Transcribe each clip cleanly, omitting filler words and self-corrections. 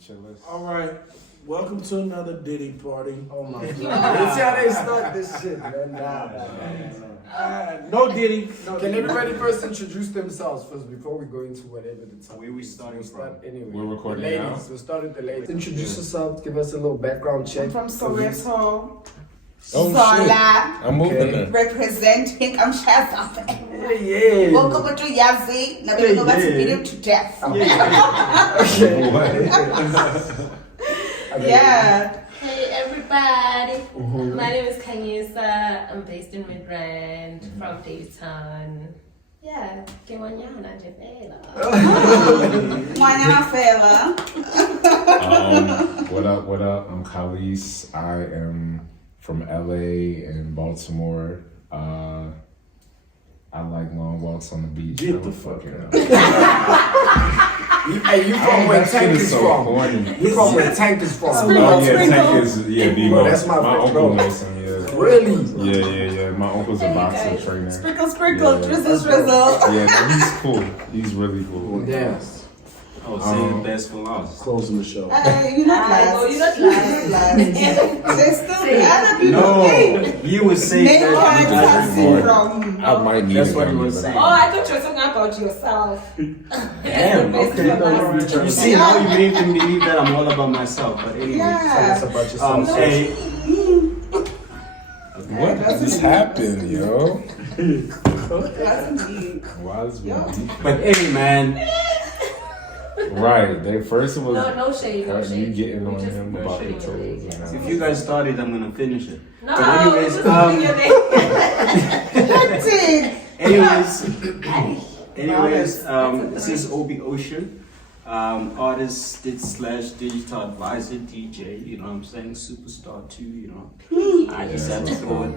chillers. All right, welcome to another Diddy party. Oh my God. It's how they start this shit, man. No Diddy. Can everybody first introduce themselves first before we go into whatever the topic? Where we starting from? Anyway, We're recording the now? ladies. We'll start with the ladies. Introduce yourself. Give us a little background check. I'm from Soweto. Oh Sola. shit! I'm moving Okay. there. Representing Amshasa. Yeah. Welcome to Yazi. Now we're going to beat him to death. Yeah. Hey everybody, my name is Kanyisa. I'm based in Midrand from Davidson. Yeah, Kewanyana Jefela. Mwanya fella. What up? I'm Khalees. I am from LA and Baltimore. I like long walks on the beach. Get the fuck out. Hey, you from where Tank is from? You from where Tank is from? Oh yeah, Tank is B-Mo. That's my uncle bro. knows him. Yeah. Really? Yeah. My uncle's a boxer trainer. Sprinkle, drizzle. Yeah, no, he's cool. He's really cool. Yes. Oh, say the best for last. Closing the show. You're not last. You're not last. There's still the other people. No, you would say Name that. character syndrome. I might need That's it what on he me, was but saying. Oh, I thought you were talking about yourself. Damn, okay. You see, now you made them believe that I'm all about myself. But anyway, Tell us Yeah. about yourself. hey, What just happened, yo? That's deep. Why is we deep? but hey, man. Right. They first was No shade, no you shade. getting on Just him no about the shade. toes. If you guys started, I'm gonna finish it. No, But anyways, just putting your name. That's it. anyways, this is Obi Ocean, artist / digital advisor, DJ. You know what I'm saying, superstar too. You know, I just had to go with,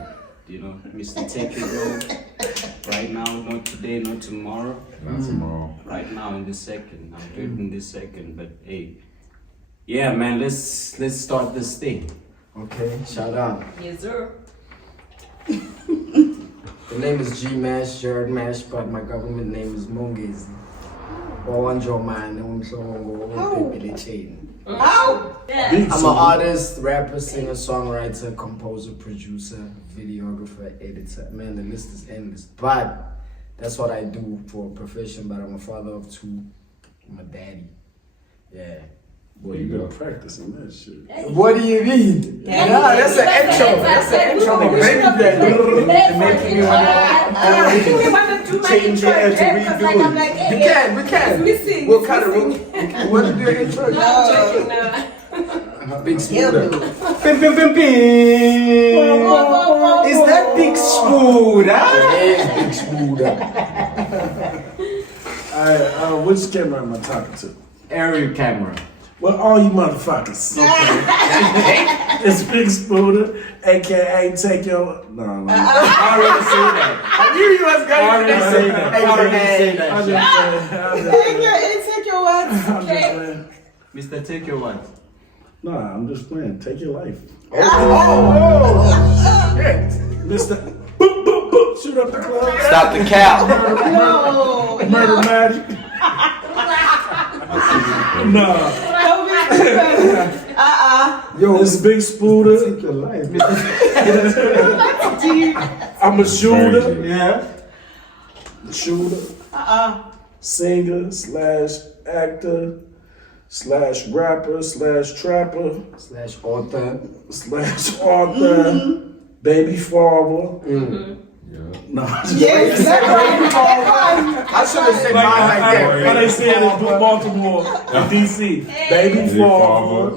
Mr. Take It Roll. Right now, not today, not tomorrow. Not tomorrow. Right now in this second, I'm doing it in this second. But hey, yeah, man, let's start this thing. Okay, shout out. Yes, sir. The name is G-Mash, Jared Mash, but my government name is Mungezi. Owanjo man, How? Yeah. I'm an artist, rapper, singer, songwriter, composer, producer, videographer, editor. Man, the list is endless. But that's what I do for a profession. But I'm a father of two. I'm a daddy. Yeah. Boy, you been practicing that shit. What do you mean? Yeah. Nah, that's an intro. That's an intro. We should have been prepared for Making you it. I think we want to do my change intro it and to again, 'cause like, I'm like, hey, We can. missing. We'll cut it. You want to do an intro? No, I'm joking now. Big Yeah, Spooder. boo. Pim, pim, pim, pim. Is that Big Spoon? It is Big Spooder. Alright, which camera am I talking to? Aerial camera. Well, all you motherfuckers. Okay. It's Big Spooder, aka Take Your. No. I already say that. I knew you was I already say that. I already say I'm that. just Take your words. playing. Mr. Take Your What? Nah, I'm just playing. Take your life. Oh, shit. Mr. Boop, boop, boop. Shoot up the club. Stop the cow. No. Murder Magic. No. Yo, This Big Spooder. take your life. I'm a shooter. Yeah. Shooter. Singer / actor / rapper / trapper / author. / author. Baby father. Yeah. No. Yes, that's right. I should have said mine like How that. they say it in Baltimore and DC. Baby Big father.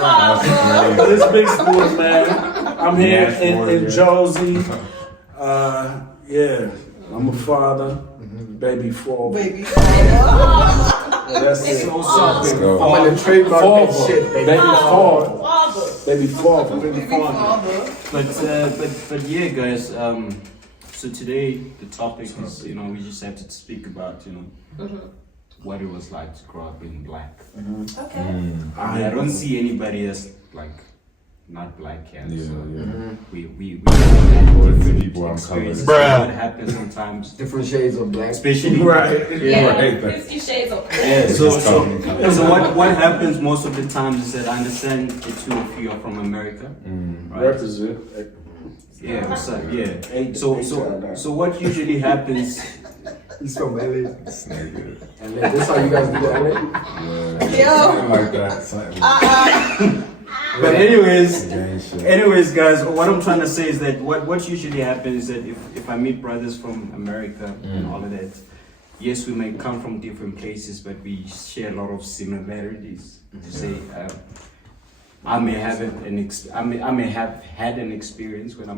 father. This Big Spooder, man. I'm here Yes, in warrior. Josie. Yeah. I'm a father. Baby father. Baby. That's it. So soft. Let's go. I'm gonna trademark that Father. shit, baby. Baby father. Baby father. But yeah, guys. So today the topic is, we just have to speak about, what it was like to grow up in black. Okay. I don't see anybody that's like not black yet. Yeah, so yeah. we Or the different people I'm colored. experiences. Bruh. What happens sometimes, Different shades of black. especially Right. Yeah, Right. 50 Shades of Yeah, Just so call me colored. so what happens most of the times is that I understand the two of you are from America, right? Represent. Yeah, what's up? Yeah. Hey, so what usually happens? He's from LA. This nigga. And then this how you guys do LA? Yeah, something like that. Something. But anyways, Gang shit. guys, what I'm trying to say is that what usually happens is that if I meet brothers from America and all of that, yes, we may come from different places, but we share a lot of similarities. To say, I may have I may have had an experience when I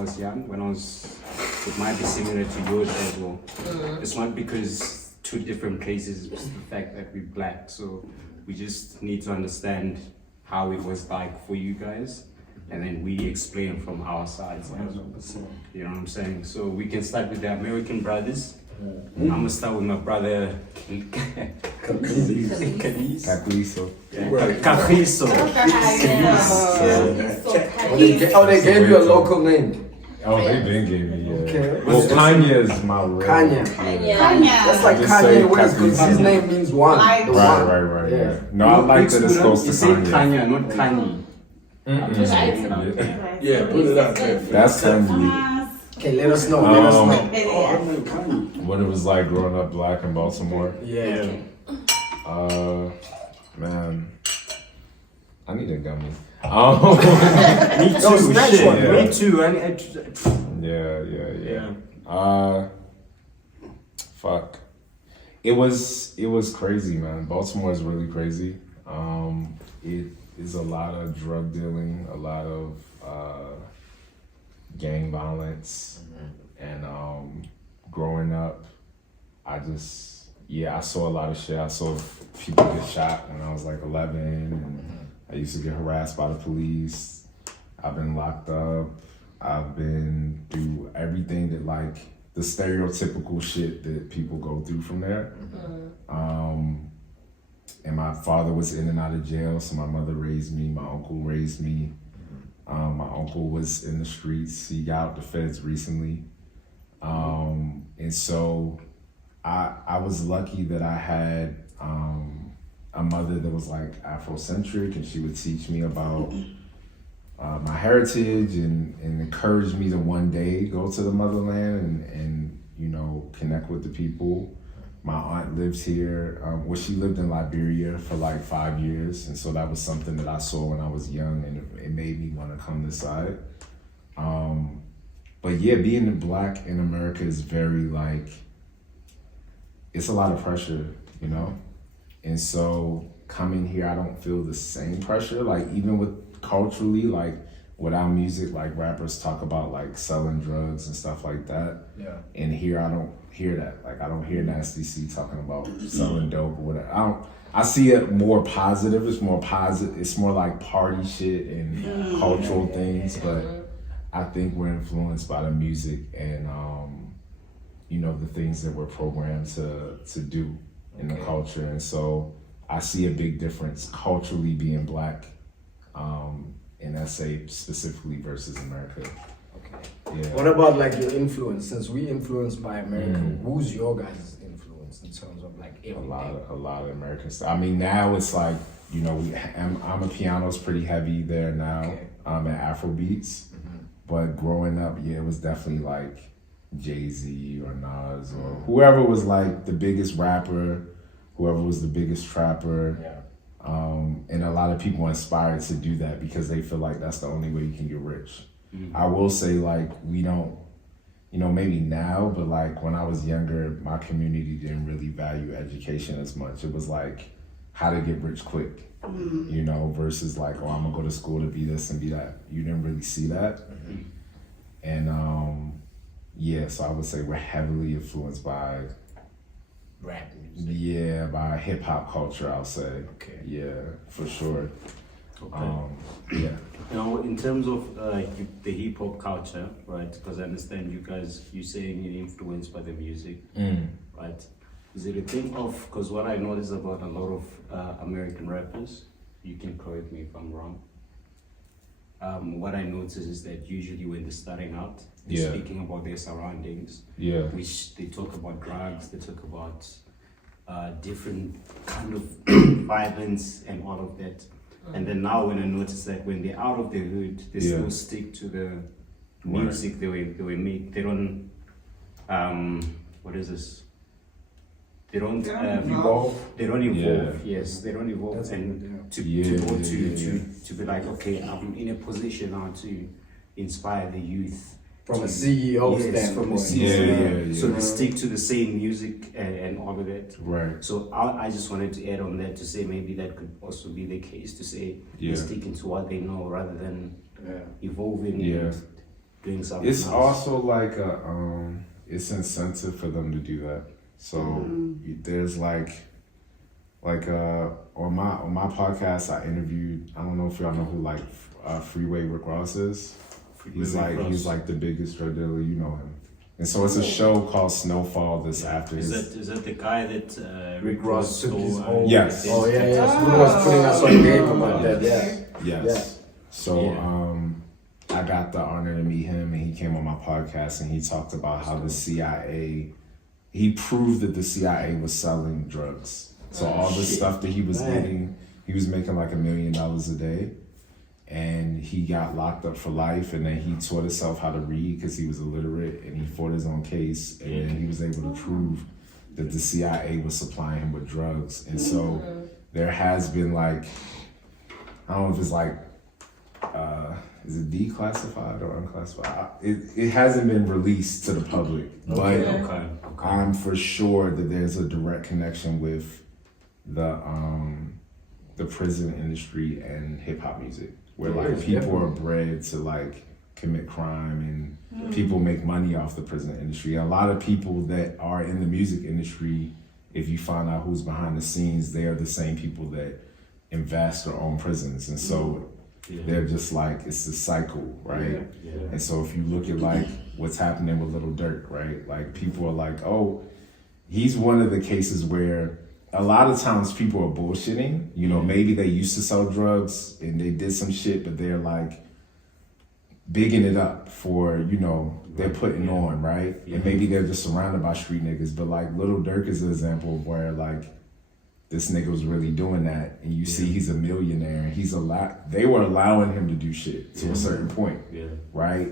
was young. It might be similar to yours as well. It's not because two different places. It's the fact that we're black, so we just need to understand how it was like for you guys, and then we explain from our sides. You know what I'm saying? So we can start with the American brothers. I'm gonna start with my brother Khalees. Caprizo. Carrizo. Oh, they gave you a local name. Oh, they been gave me, yeah. Okay. Well, Kanye is my real. Kanye. Kanye. That's like Just say Kanye West because Kanye. his name means one. Right. The Right, one. right. Yeah. Yeah. No, I like that it's close You to say Kanye. Kanye, not Kanye. Yeah, put it out there. That's Kanye. Okay, let us know. Let us know. What it was like growing up black in Baltimore. Yeah. Man, I need a gummy. Me too. No, snatch Shit. one, bro. Me too. Yeah. Fuck. It was crazy, man. Baltimore is really crazy. It is a lot of drug dealing, a lot of gang violence, and growing up, I saw a lot of shit. I saw people get shot when I was like 11, and I used to get harassed by the police. I've been locked up. I've been through everything that like the stereotypical shit that people go through from there. And my father was in and out of jail, so my mother raised me. My uncle raised me. My uncle was in the streets. He got out the feds recently. And so I was lucky that I had a mother that was like Afrocentric, and she would teach me about my heritage and encourage me to one day go to the motherland and you know, connect with the people. My aunt lives here. She lived in Liberia for like 5 years, and so that was something that I saw when I was young, and it made me want to come this side. But yeah, being black in America is very like, it's a lot of pressure, you know? And so coming here, I don't feel the same pressure. Like even with culturally, like with our music, like rappers talk about like selling drugs and stuff like that. Yeah. And here I don't hear that. Like I don't hear Nasty C talking about selling dope or whatever. I see it more positive. It's more positive. It's more like party shit and cultural things. But I think we're influenced by the music and you know, the things that we're programmed to do in the culture. And so I see a big difference culturally being black in SA specifically versus America. Okay. Yeah. What about like your influence? Since we influenced by America, who's your guys' influence in terms of like A everything? lot of American stuff. I mean, now it's like, you know, I'm a piano's pretty heavy there now. Okay. At Afro beats, but growing up, yeah, it was definitely like Jay-Z or Nas or whoever was like the biggest rapper, whoever was the biggest trapper. Yeah. And a lot of people are inspired to do that because they feel like that's the only way you can get rich. I will say like we don't, you know, maybe now, but like when I was younger, my community didn't really value education as much. It was like how to get rich quick, you know, versus like, oh, I'm gonna go to school to be this and be that. You didn't really see that. And yeah, so I would say we're heavily influenced by Rap music. yeah, by hip hop culture, I'll say. Okay. Yeah, for sure. Okay. Yeah. You know, in terms of the hip hop culture, right? Because I understand you're saying you're influenced by the music, right? Is it a thing of, because what I notice about a lot of American rappers, you can correct me if I'm wrong, what I notice is that usually when they're starting out, they're Yeah. speaking about their surroundings, Yeah. which they talk about drugs, they talk about different kind of violence and all of that. And then now when I notice that when they're out of the hood, they Yeah. still stick to the music they were make. They don't what is this? They don't Evolve. They don't evolve. Yeah. Yes, they don't evolve. That's And good, to Yeah, go yeah, yeah. to be like, okay, I'm in a position now to inspire the youth. From a to- CEO yes, standpoint. from a Yeah, CEO. yeah, So yeah. they stick to the same music and all of that. Right. So I just wanted to add on that to say maybe that could also be the case to say Yeah. they're sticking to what they know rather than Yeah. evolving Yeah. and doing something It's else. also like a it's incentive for them to do that. So there's like on my podcast I interviewed, I don't know if y'all know who like Freeway Rick Ross is. He's like the biggest drug dealer, you know him. And so it's a show called Snowfall that's after his. Is that the guy that Rick Ross took his stole, own. Yes. Oh yeah, yes. Who was putting us on game about that? Yeah. Yes. So Yeah. I got the honor to meet him, and he came on my podcast, and he talked about how the CIA, he proved that the CIA was selling drugs. So all the stuff that he was Man. getting, he was making like $1 million a day, and he got locked up for life. And then he taught himself how to read because he was illiterate, and he fought his own case, and then he was able to prove that the CIA was supplying him with drugs. And so there has been like, I don't know if it's like, is it declassified or unclassified? It hasn't been released to the public, but Okay. I'm for sure that there's a direct connection with the prison industry and hip hop music, where There like is, people definitely. are bred to like commit crime, and people make money off the prison industry. A lot of people that are in the music industry, if you find out who's behind the scenes, they are the same people that invest or own prisons, and so they're just like, it's a cycle, right? Yeah. And so if you look at like what's happening with Little Dirk, right? Like people are like, oh, he's one of the cases where a lot of times people are bullshitting. You know, maybe they used to sell drugs and they did some shit, but they're like bigging it up for, you know, they're putting on, right? And maybe they're just surrounded by street niggas. But like Little Dirk is an example of where like this nigga was really doing that, and you see he's a millionaire, and they were allowing him to do shit to a certain point, right?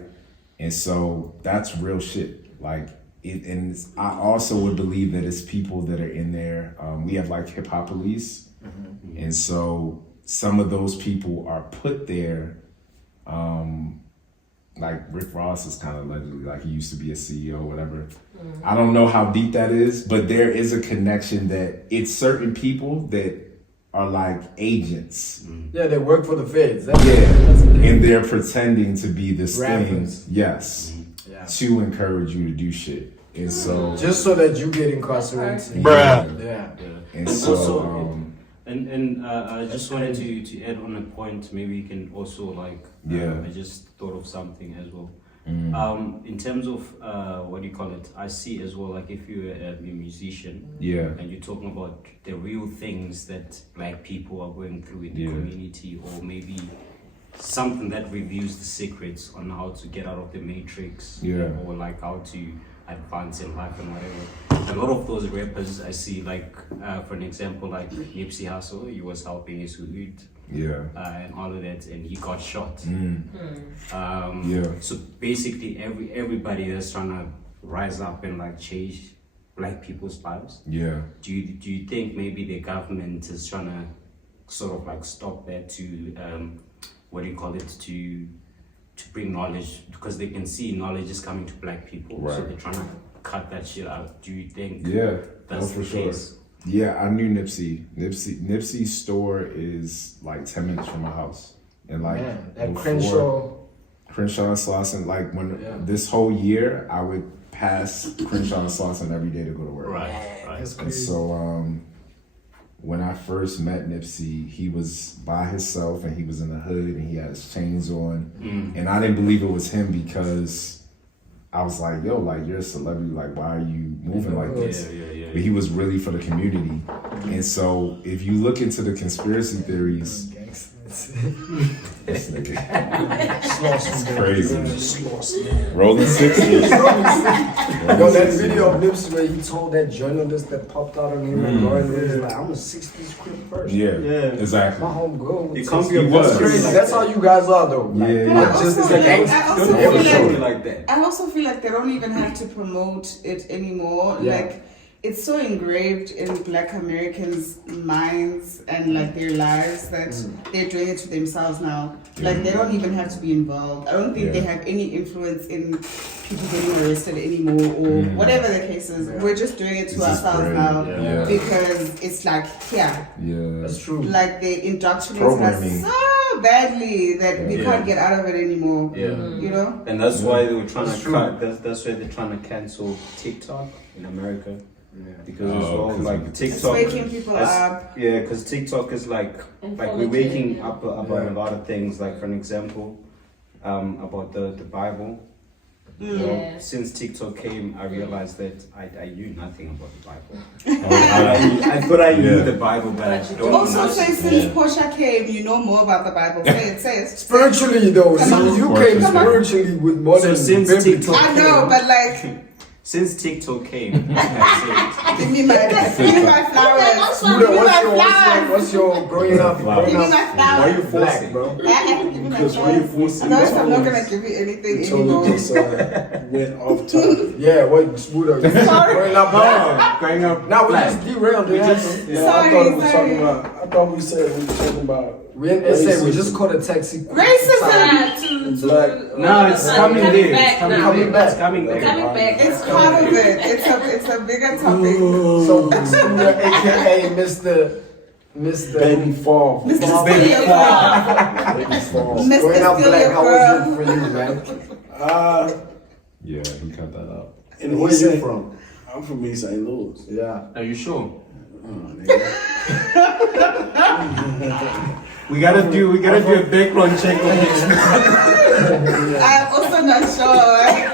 And so that's real shit. Like I also would believe that it's people that are in there. We have like hip hop police, and so some of those people are put there. Like Rick Ross is kind of allegedly like he used to be a CEO or whatever. I don't know how deep that is, but there is a connection that it's certain people that are like agents. Yeah, they work for the feds. Yeah, That's the thing. and they're pretending to be this Rappers. thing. Yes, Yeah. to encourage you to do shit. And so, Just so that you get incarcerated. Bruh. Yeah. and And so, also, And I just wanted to add on a point. Maybe you can also like. I just thought of something as well. In terms of what do you call it? I see as well. Like if you're a musician, and you're talking about the real things that Black people are going through in the community, or maybe something that reveals the secrets on how to get out of the matrix, or like how to advance in life and whatever. A lot of those rappers I see, like for an example, like Nipsey Hussle, he was helping his hood, and all of that, and he got shot. So basically, everybody that's trying to rise up and like change Black people's lives. Do you think maybe the government is trying to sort of like stop that to what do you call it, to bring knowledge, because they can see knowledge is coming to Black people, so they're trying to cut that shit out. Do you think that's for the sure. case? Yeah, I knew Nipsey. Nipsey's store is like 10 minutes from my house, and like at Crenshaw and Slauson. Like when this whole year, I would pass Crenshaw and Slauson every day to go to work. Right. And so when I first met Nipsey, he was by himself and he was in the hood and he had his chains on, and I didn't believe it was him because I was like, yo, like you're a celebrity, like why are you moving like this? But he was really for the community. And so if you look into the conspiracy theories, This nigga. Sloss, man. Crazy. Sloss, man. Rolling 60s. Yo, that video of Nipsey where he told that journalist that popped out on him and Lauren was like, I'm a 60s crib first. Yeah, Yeah. exactly. My home girl. You can't be He a was. boss Crazy. like That's that. how you guys are though. Like, Yeah. not just Also, like, like, I also Don't feel ever show like me like that. I also feel like they don't even have to promote it anymore. Yeah. Like it's so engraved in Black Americans' minds and like their lives that they're doing it to themselves now. Like they don't even have to be involved. I don't think they Yeah. have any influence in people getting arrested anymore or whatever the case is. Yeah. We're just doing it to It's just ourselves great. now Yeah. because it's like Yeah. that's true. like they indoctrinate Programming. us so badly that we Yeah. can't get out of it anymore. Yeah. You know? And that's why they were trying That's to true. cut. That's why they're trying to cancel TikTok in America Yeah. because as Oh, well 'cause like of- It's TikTok. waking people that's- up. Yeah, because TikTok is like we're waking up about Yeah. a lot of things. Like for an example, about the Bible. You know, Yeah. since TikTok came, I realized that I knew nothing about the Bible. Oh, I thought I knew Yeah. the Bible, but I don't Also, know. say since Portia came, you know more about the Bible. Say it. Spiritually though, Come see, on. you Come came on. spiritually with more So than since biblical. TikTok I know, but like, Since TikTok came, that's give me my flowers. Buddha, Give me my flowers. what's your growing up? Flowers. Give me my Why flowers. you black, bro? Give me my Because why you flowers. forcing Otherwise, I'm not me? gonna give you anything You totally anymore. just went off topic. Yeah, what Buddha? You growing up black? growing up Now we black. just derailed. We it. just- Yeah, Sorry, I thought we were sorry. talking about. I thought we said we were talking about. We didn't say we just caught a taxi. Racism. Black. No, it's coming there. It's back coming now. Coming back. back. It's coming there. Coming back. It's part of it. It's a bigger topic. So Buddha, aka Mr. Baby fall. Mr. Baby Steal Your Girl. Baby fall. Mr. Growing up Steal black, Your how Girl. was it for you, man? Yeah, he cut that out. And Where you from? I'm from East St. Louis. Yeah. Are you sure? Oh, nigga. We gotta do a background check on this. I'm also not sure.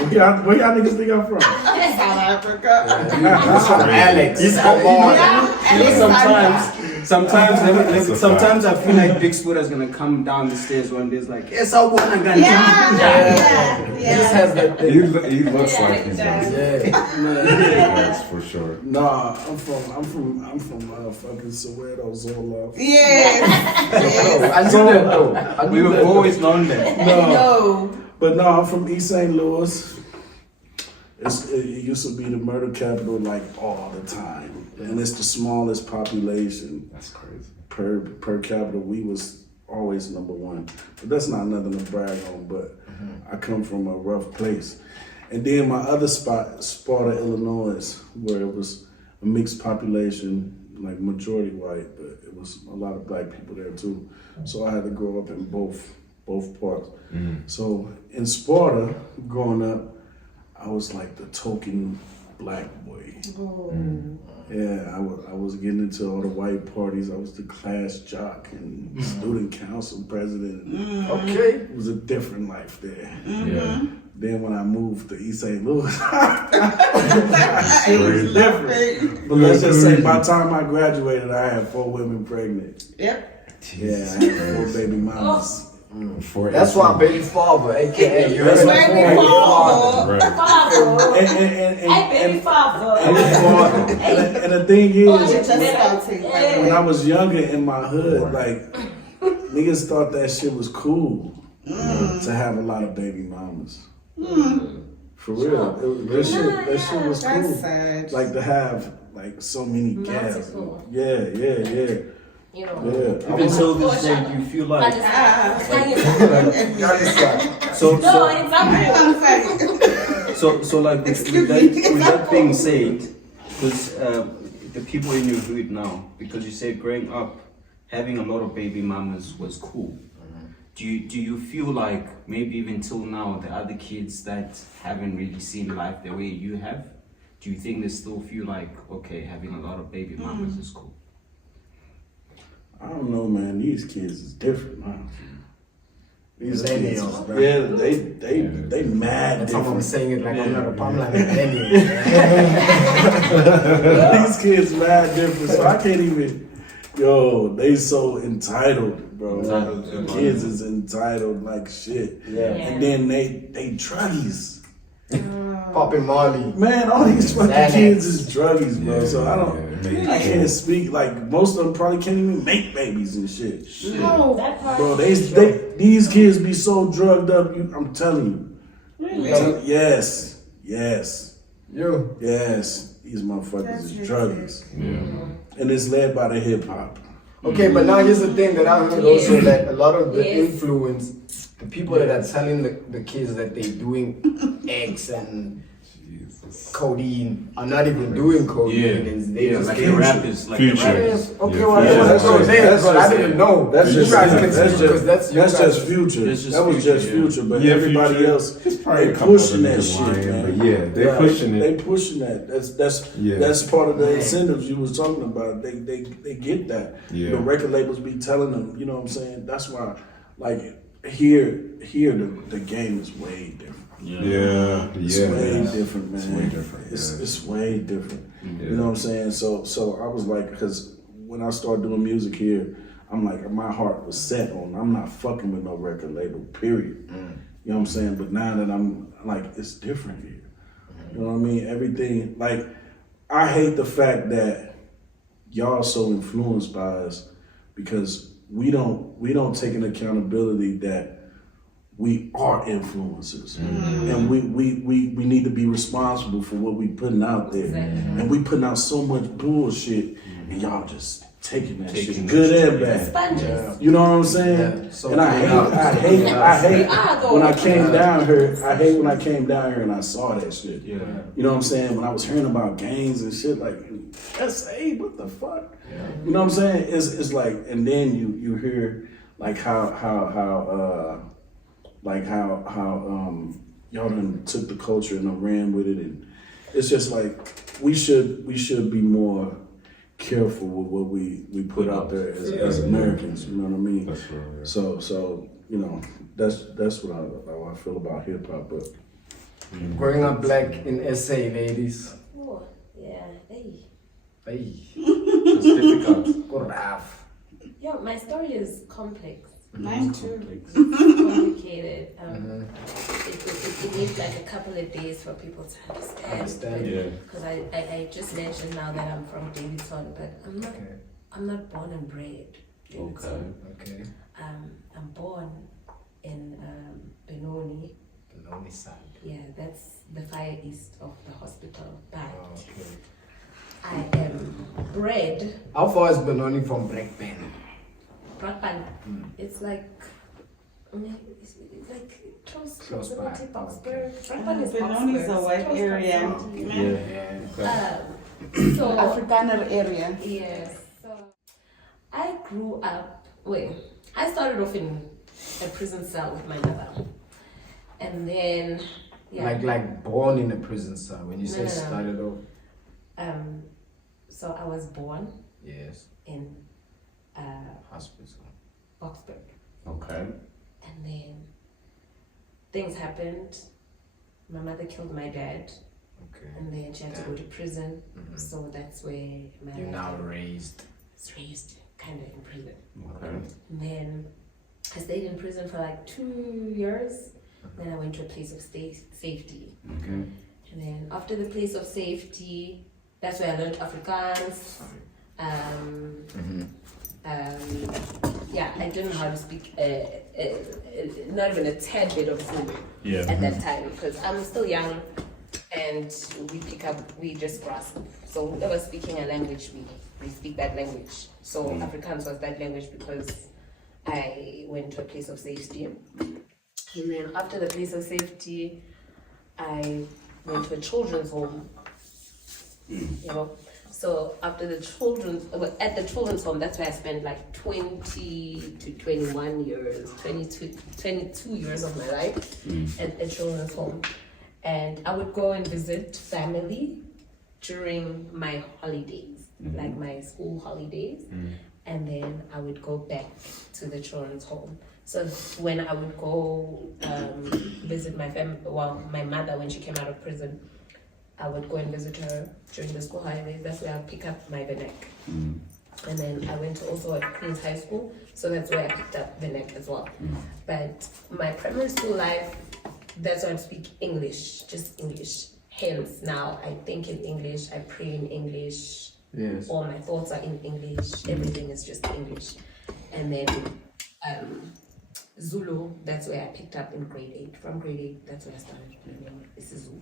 Where y'all niggas think I'm from? South Africa. He's from Alex. He's Come on. Yeah, You know, Alexander. sometimes I feel like Big Spoon is gonna come down the stairs one day. It's like, yes, I wanna go. He just has that He, thing. he looks Yeah, like he's exactly. Yeah. Yes, for sure. Nah, I'm from fucking Soweto, Zola. Yes. Yes. I knew that though. I We knew have that. always known that. No. But no, I'm from East St. Louis. It used to be the murder capital like all the time, and it's the smallest population That's crazy. per capita. We was always number one, but that's not nothing to brag on. But I come from a rough place, and then my other spot, Sparta, Illinois, where it was a mixed population, like majority white, but it was a lot of black people there too. So I had to grow up in both parts. So in Sparta, growing up, I was like the token black boy. Oh. Yeah, I was getting into all the white parties. I was the class jock and student council president. Okay. It was a different life there. Yeah. Then when I moved to East St. Louis, It was different. But let's just say by the time I graduated, I had 4 women pregnant. Yep. Yeah, I had 4 baby mamas. That's why baby father, aka you That's heard why that baby before. father. Right. Father. And Baby father. and the thing Oh, is, Just starting. when I was younger in my hood, like niggas thought that shit was cool to have a lot of baby mamas. For real, that shit was That's cool. sad. Like to have like so many gals. Multiple. Yeah. You know. Yeah. Even till this day, you feel like so No, exactly. I'm sorry. so like Excuse with that me. being said, because the people in your hood now, because you said growing up having a lot of baby mamas was cool. Do you feel like maybe even till now the other kids that haven't really seen life the way you have, do you think they still feel like okay, having a lot of baby mamas is cool? I don't know, man. These kids is different, man. These kids, Millennials, bro. yeah, they mad That's how I'm different. saying it like I'm not a I'm like a millennial. These kids mad different, so I can't even. Yo, they so entitled, bro. Entitled The to kids is entitled like shit. Yeah. And then they druggies. Popping Molly. Man, all these fucking Xanax. kids is druggies, bro. So I Yeah, I can't speak. Like most of them probably can't even make babies and shit. No. That part. Bro, these kids be so drugged up. I'm telling you. Really? Yes. You. Yes. These motherfuckers That's is just druggies. Yeah. And it's led by the hip hop. Okay, but now here's the thing that I heard also that a lot of the Yes. influence, the people that are telling the kids that they're doing X and Jesus. codeine are not even doing codeine. And they just like get the rappers, like Future. the rappers. Okay, Yeah, well, Future. that's what I'm saying, That's but I just- didn't know. That's You just guys that's continue just because that's your that's guys- just Future. That's just That was Future, just yeah. Future, but Yeah, everybody Future. else It's probably they a couple pushing of that niggas shit, lying, man. but yeah, they're pushing it. They pushing that. Yeah. That's part of the incentives you was talking about. They get that. Yeah. The record labels be telling them. You know what I'm saying? That's why, like here the game is way different. Yeah, It's yeah, way man. different, man. It's way different, It's, yeah. it's way different. Yeah. You know what I'm saying? So I was like, because when I started doing music here, I'm like, my heart was set on. I'm not fucking with no record label. Period. You know what I'm saying? But now that I'm like, it's different here. You know what I mean? Everything. Like, I hate the fact that y'all so influenced by us because we don't take an accountability that we are influencers, and we need to be responsible for what we putting out there, Exactly. and we putting out so much bullshit, and y'all just taking that Taking shit, that good shit, and bad. Sponges. You know what I'm saying? Yeah, so And I we hate though. when I came down here. I hate when I came down here and I saw that shit. Yeah. You know what I'm saying? When I was hearing about gangs and shit, like SA, what the fuck? You know what I'm saying? It's like, and then you hear like how y'all done took the culture and done ran with it, and it's just like we should be more careful with what we put out there as Americans. You know what I mean? That's real, yeah. So you know that's what how I feel about hip hop. But Growing up black in SA, ladies. Oh, yeah. Hey. Hey, It's difficult. go rough. Yo, my story is complex. Mine too. Complicated. It needs like a couple of days for people to understand. Yeah. Because I just mentioned now that I'm from Davidson, but I'm not born and bred. Davidson. Okay. I'm born in Benoni. The lonely side. Yeah, that's the far east of the hospital. But Okay. I am bred How far is Benoni from Blackburn? Brakpan. It's like it's like close Close by. proximity Boxburg. Brakpan is Benoni is a Boxburg, white close area. proximity. So Afrikaner area. yes. So I grew up. Wait, I started off in a prison cell with my mother, and then Like born in a prison cell. When you say No. started off. so I was born Yes. in Hospital. Boxburg, Okay. and then things happened. My mother killed my dad, Okay. and then she had to go to prison. Mhm. So that's where my You're now life raised. was raised, kind of in prison. Okay. And then I stayed in prison for like 2 years. Then I went to a place of safety. Okay. And then after the place of safety, that's where I learned Afrikaans. Yeah, I didn't know how to speak, not even a tad bit of Zulu at that time because I'm still young and we just grasp. So whoever speaking a language, we speak that language. So Afrikaans was that language because I went to a place of safety. And then after the place of safety, I went to a children's home. You know, so after the at the children's home, that's where I spent like 20 to 21 years, 22 years of my life at the children's home. And I would go and visit family during my holidays, like my school holidays. And then I would go back to the children's home. So when I would go visit my my mother when she came out of prison, I would go and visit her during the school holidays. That's where I'd pick up my vernac. And then I went to also at Queen's High School, so that's where I picked up the neck as well. But my primary school life, that's why I speak English, just English. Hence, now I think in English, I pray in English. Yes. All my thoughts are in English. Everything is just English. And then Zulu, that's where I picked up in grade 8. From grade 8, that's where I started learning Zulu.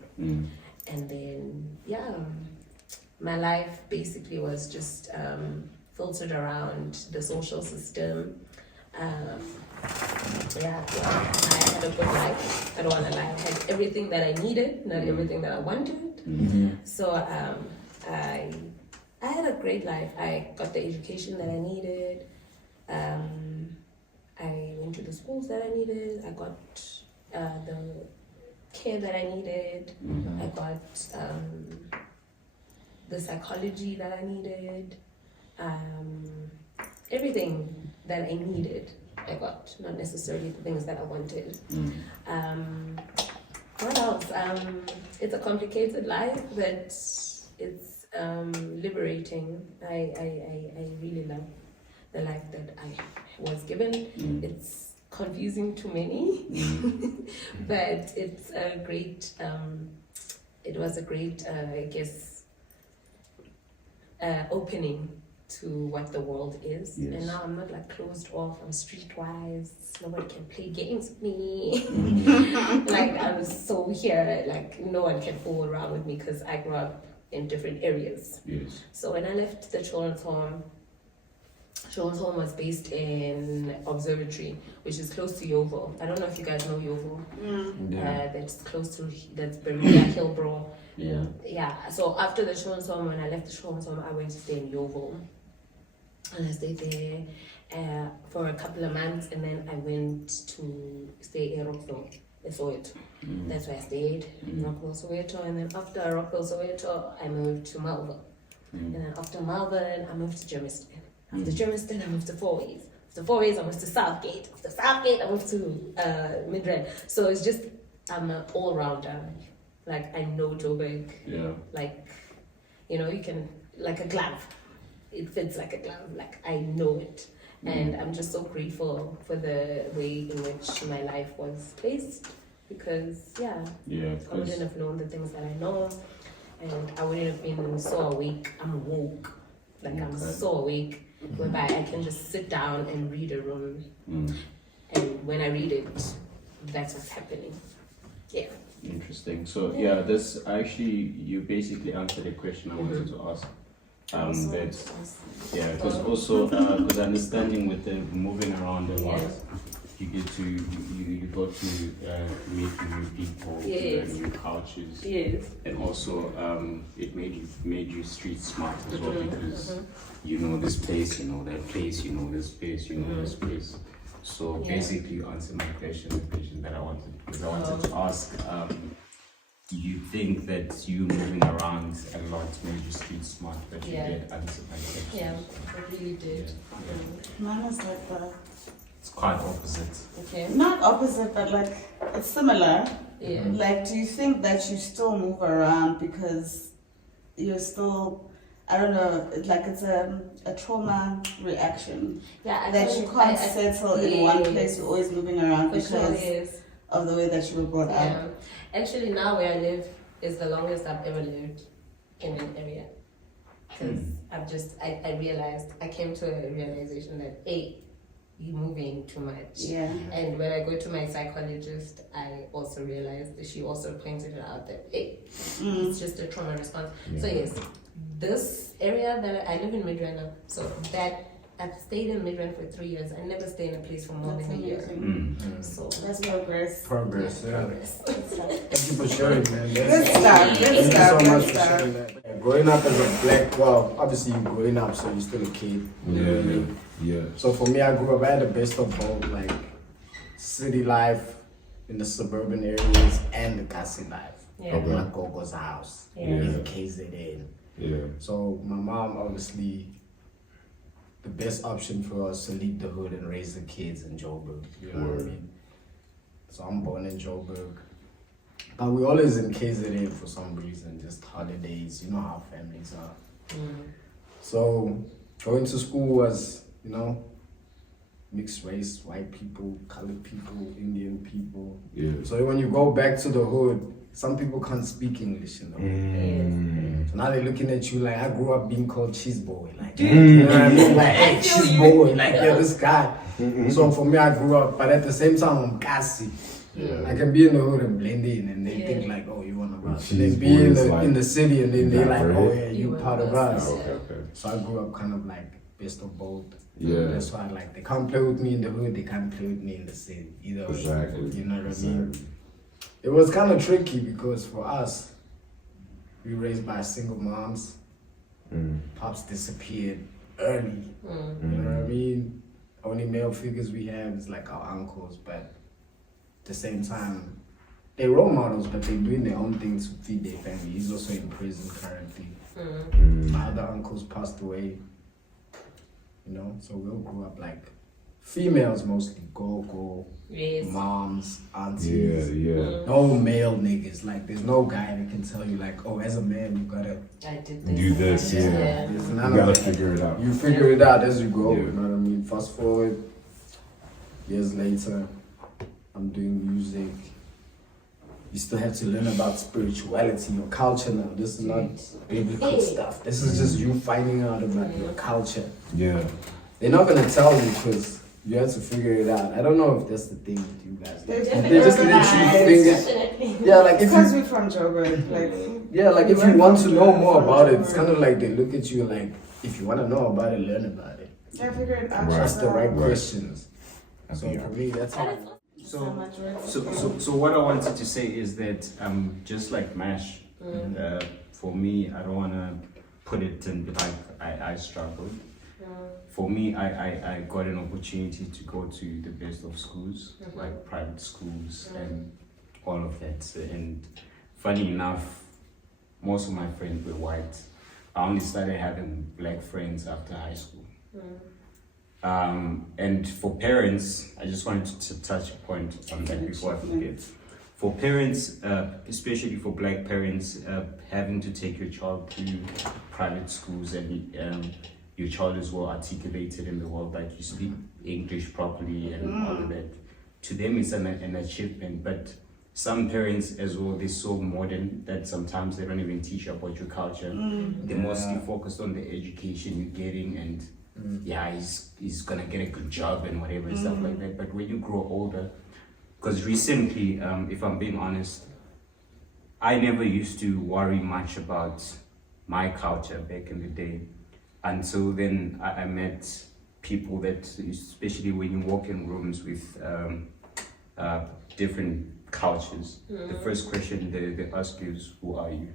And then, yeah, my life basically was just filtered around the social system. Yeah, I had a good life. I don't want to lie. I had everything that I needed, not everything that I wanted. So I had a great life. I got the education that I needed. I went to the schools that I needed. I got the care that I needed. I got the psychology that I needed. Everything that I needed, I got. Not necessarily the things that I wanted. What else? It's a complicated life, but it's liberating. I really love the life that I was given. It's confusing to many, but it's a great. It was a great, I guess, opening to what the world is. Yes. And now I'm not like closed off. I'm streetwise. Nobody can play games with me. Like I'm so here. Like no one can fool around with me because I grew up in different areas. Yes. So when I left the children's home was based in Observatory, which is close to Yeovil. I don't know if you guys know Yeovil. That's close to, that's Bermuda, Hillbrow. Yeah. Yeah, so after the children's home, when I left the children's home, I went to stay in Yeovil. And I stayed there for a couple of months, and then I went to stay in Rockville, Soweto. That's where I stayed, in Rockville, Soweto. And then after Rockville, Soweto, I moved to Melbourne. And then after Melbourne, I moved to Germiston. After Germiston, I moved to Four Ways. After Four Ways, I moved to Southgate. After Southgate, I moved to Midrand. So it's just, I'm an all-rounder. Like, I know Joburg. Yeah. Like, you know, you can, like a glove. It fits like a glove. Like, I know it. And I'm just so grateful for the way in which my life was placed. Because, yeah, I wouldn't have known the things that I know. And I wouldn't have been so awake. I'm woke. Like, I'm so awake. Whereby I can just sit down and read a room. And when I read it, that's what's happening. Yeah. Interesting. So yeah, this actually, you basically answered the question I wanted to ask. But yeah, because also because understanding with the moving around a lot, you get to you got to meet new people, new cultures, and also it made you street smart as well, because you know this place, you know that place, you know this place, you know this place. So basically, you answered my question, the question that I wanted, because I wanted to ask. Do you think that you moving around a lot made you street smart, but you did answer my question? Yeah, I really did. Mine is like that. It's quite opposite. Okay. Not opposite, but like it's similar. Yeah. Like, do you think that you still move around because you're still, I don't know, like it's a trauma reaction Yeah. that you can't settle in one place. You're always moving around because of the way that you were brought up. Actually, now where I live is the longest I've ever lived in an area. Because I realized, I came to a realization that, hey, you're moving too much. Yeah. And when I go to my psychologist, I also realized that she also pointed it out that, hey, it's just a trauma response. So yes, this area that I live in Midrand, so that I've stayed in Midrand for 3 years. I never stayed in a place for more than a year. So That's progress. Progress, yeah. Thank you for sharing, man. Good stuff. Good Thank stuff. you so much Good for stuff. sharing that. Yeah, growing up as a black, well, obviously you're growing up, so you're still a kid. You know what I mean? Yeah. So for me, I grew up, I had the best of both, like city life in the suburban areas and the Kasi life. Yeah. Okay. My Gogo's house in KZN. Yeah. So my mom, obviously, the best option for us to leave the hood and raise the kids in Joburg. You know what I mean? So I'm born in Joburg. But we always in KZN for some reason, just holidays. You know how families are. So going to school was, you know, mixed race, white people, colored people, Indian people. Yeah. So when you go back to the hood, some people can't speak English, you know. So now they're looking at you like, I grew up being called cheese boy, like, you know what I mean? Like, hey, cheese boy, like, yeah, this guy. So for me, I grew up, but at the same time, I'm gassy. I can be in the hood and blend in, and they think like, oh, you one of us. And then be in the city, and then they're like, oh yeah, you part of us. Okay. So I grew up kind of like best of both. Yeah. That's why like they can't play with me in the hood, they can't play with me in the city. Either way. Exactly. You know what I mean? It was kind of tricky because for us, we were raised by single moms. Pops disappeared early. You know what I mean? Only male figures we have is like our uncles, but at the same time, they're role models, but they're doing their own things to feed their family. He's also in prison currently. My other uncles passed away. You know, so we all grew up like females mostly, go, Yes. moms, aunties. Yeah. No male niggas. Like, there's no guy that can tell you like, oh, as a man, you gotta I did this. Do this, yeah. There's You none gotta of that. figure it out. You figure it out as you go. Yeah. You know what I mean? Fast forward, years later, I'm doing music. You still have to learn about spirituality, your culture now. This is not biblical stuff. This is just you finding out about your culture. Yeah. They're not gonna tell you because you have to figure it out. I don't know if that's the thing with you guys. They They just let you figure. Definitely. Yeah, like if Because you, we're from Joburg, like yeah, like if you want to know more about it, it's kind of like they look at you like, if you want to know about it, learn about it. I figured it out. Right. Ask the right Right. questions. So for me, that's how. So much work. So what I wanted to say is that just like MASH, for me, I don't want to put it in like I struggled. For me, I got an opportunity to go to the best of schools, like private schools and all of that. And funny enough, most of my friends were white. I only started having black friends after high school. And for parents, I just wanted to touch a point on that before I forget. For parents, especially for black parents, having to take your child to private schools and your child is well articulated in the world, like you speak English properly and all of that. To them, it's an achievement, but some parents as well, they're so modern that sometimes they don't even teach you about your culture. They're mostly focused on the education you're getting and yeah, he's gonna get a good job and whatever and stuff like that. But when you grow older, because recently, if I'm being honest, I never used to worry much about my culture back in the day. Until then, I met people that, especially when you walk in rooms with different cultures, the first question they ask you is, who are you?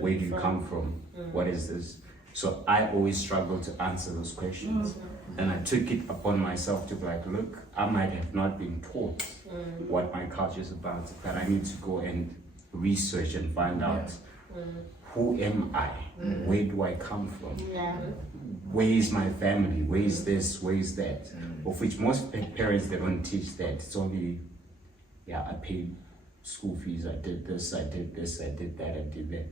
Where do you come from? What is this? So I always struggle to answer those questions. And I took it upon myself to be like, look, I might have not been taught what my culture is about, but I need to go and research and find out who am I? Where do I come from? Where is my family? Where is this? Where is that? Of which most parents, they don't teach that. It's only, I paid school fees, I did this, I did this, I did that, I did that.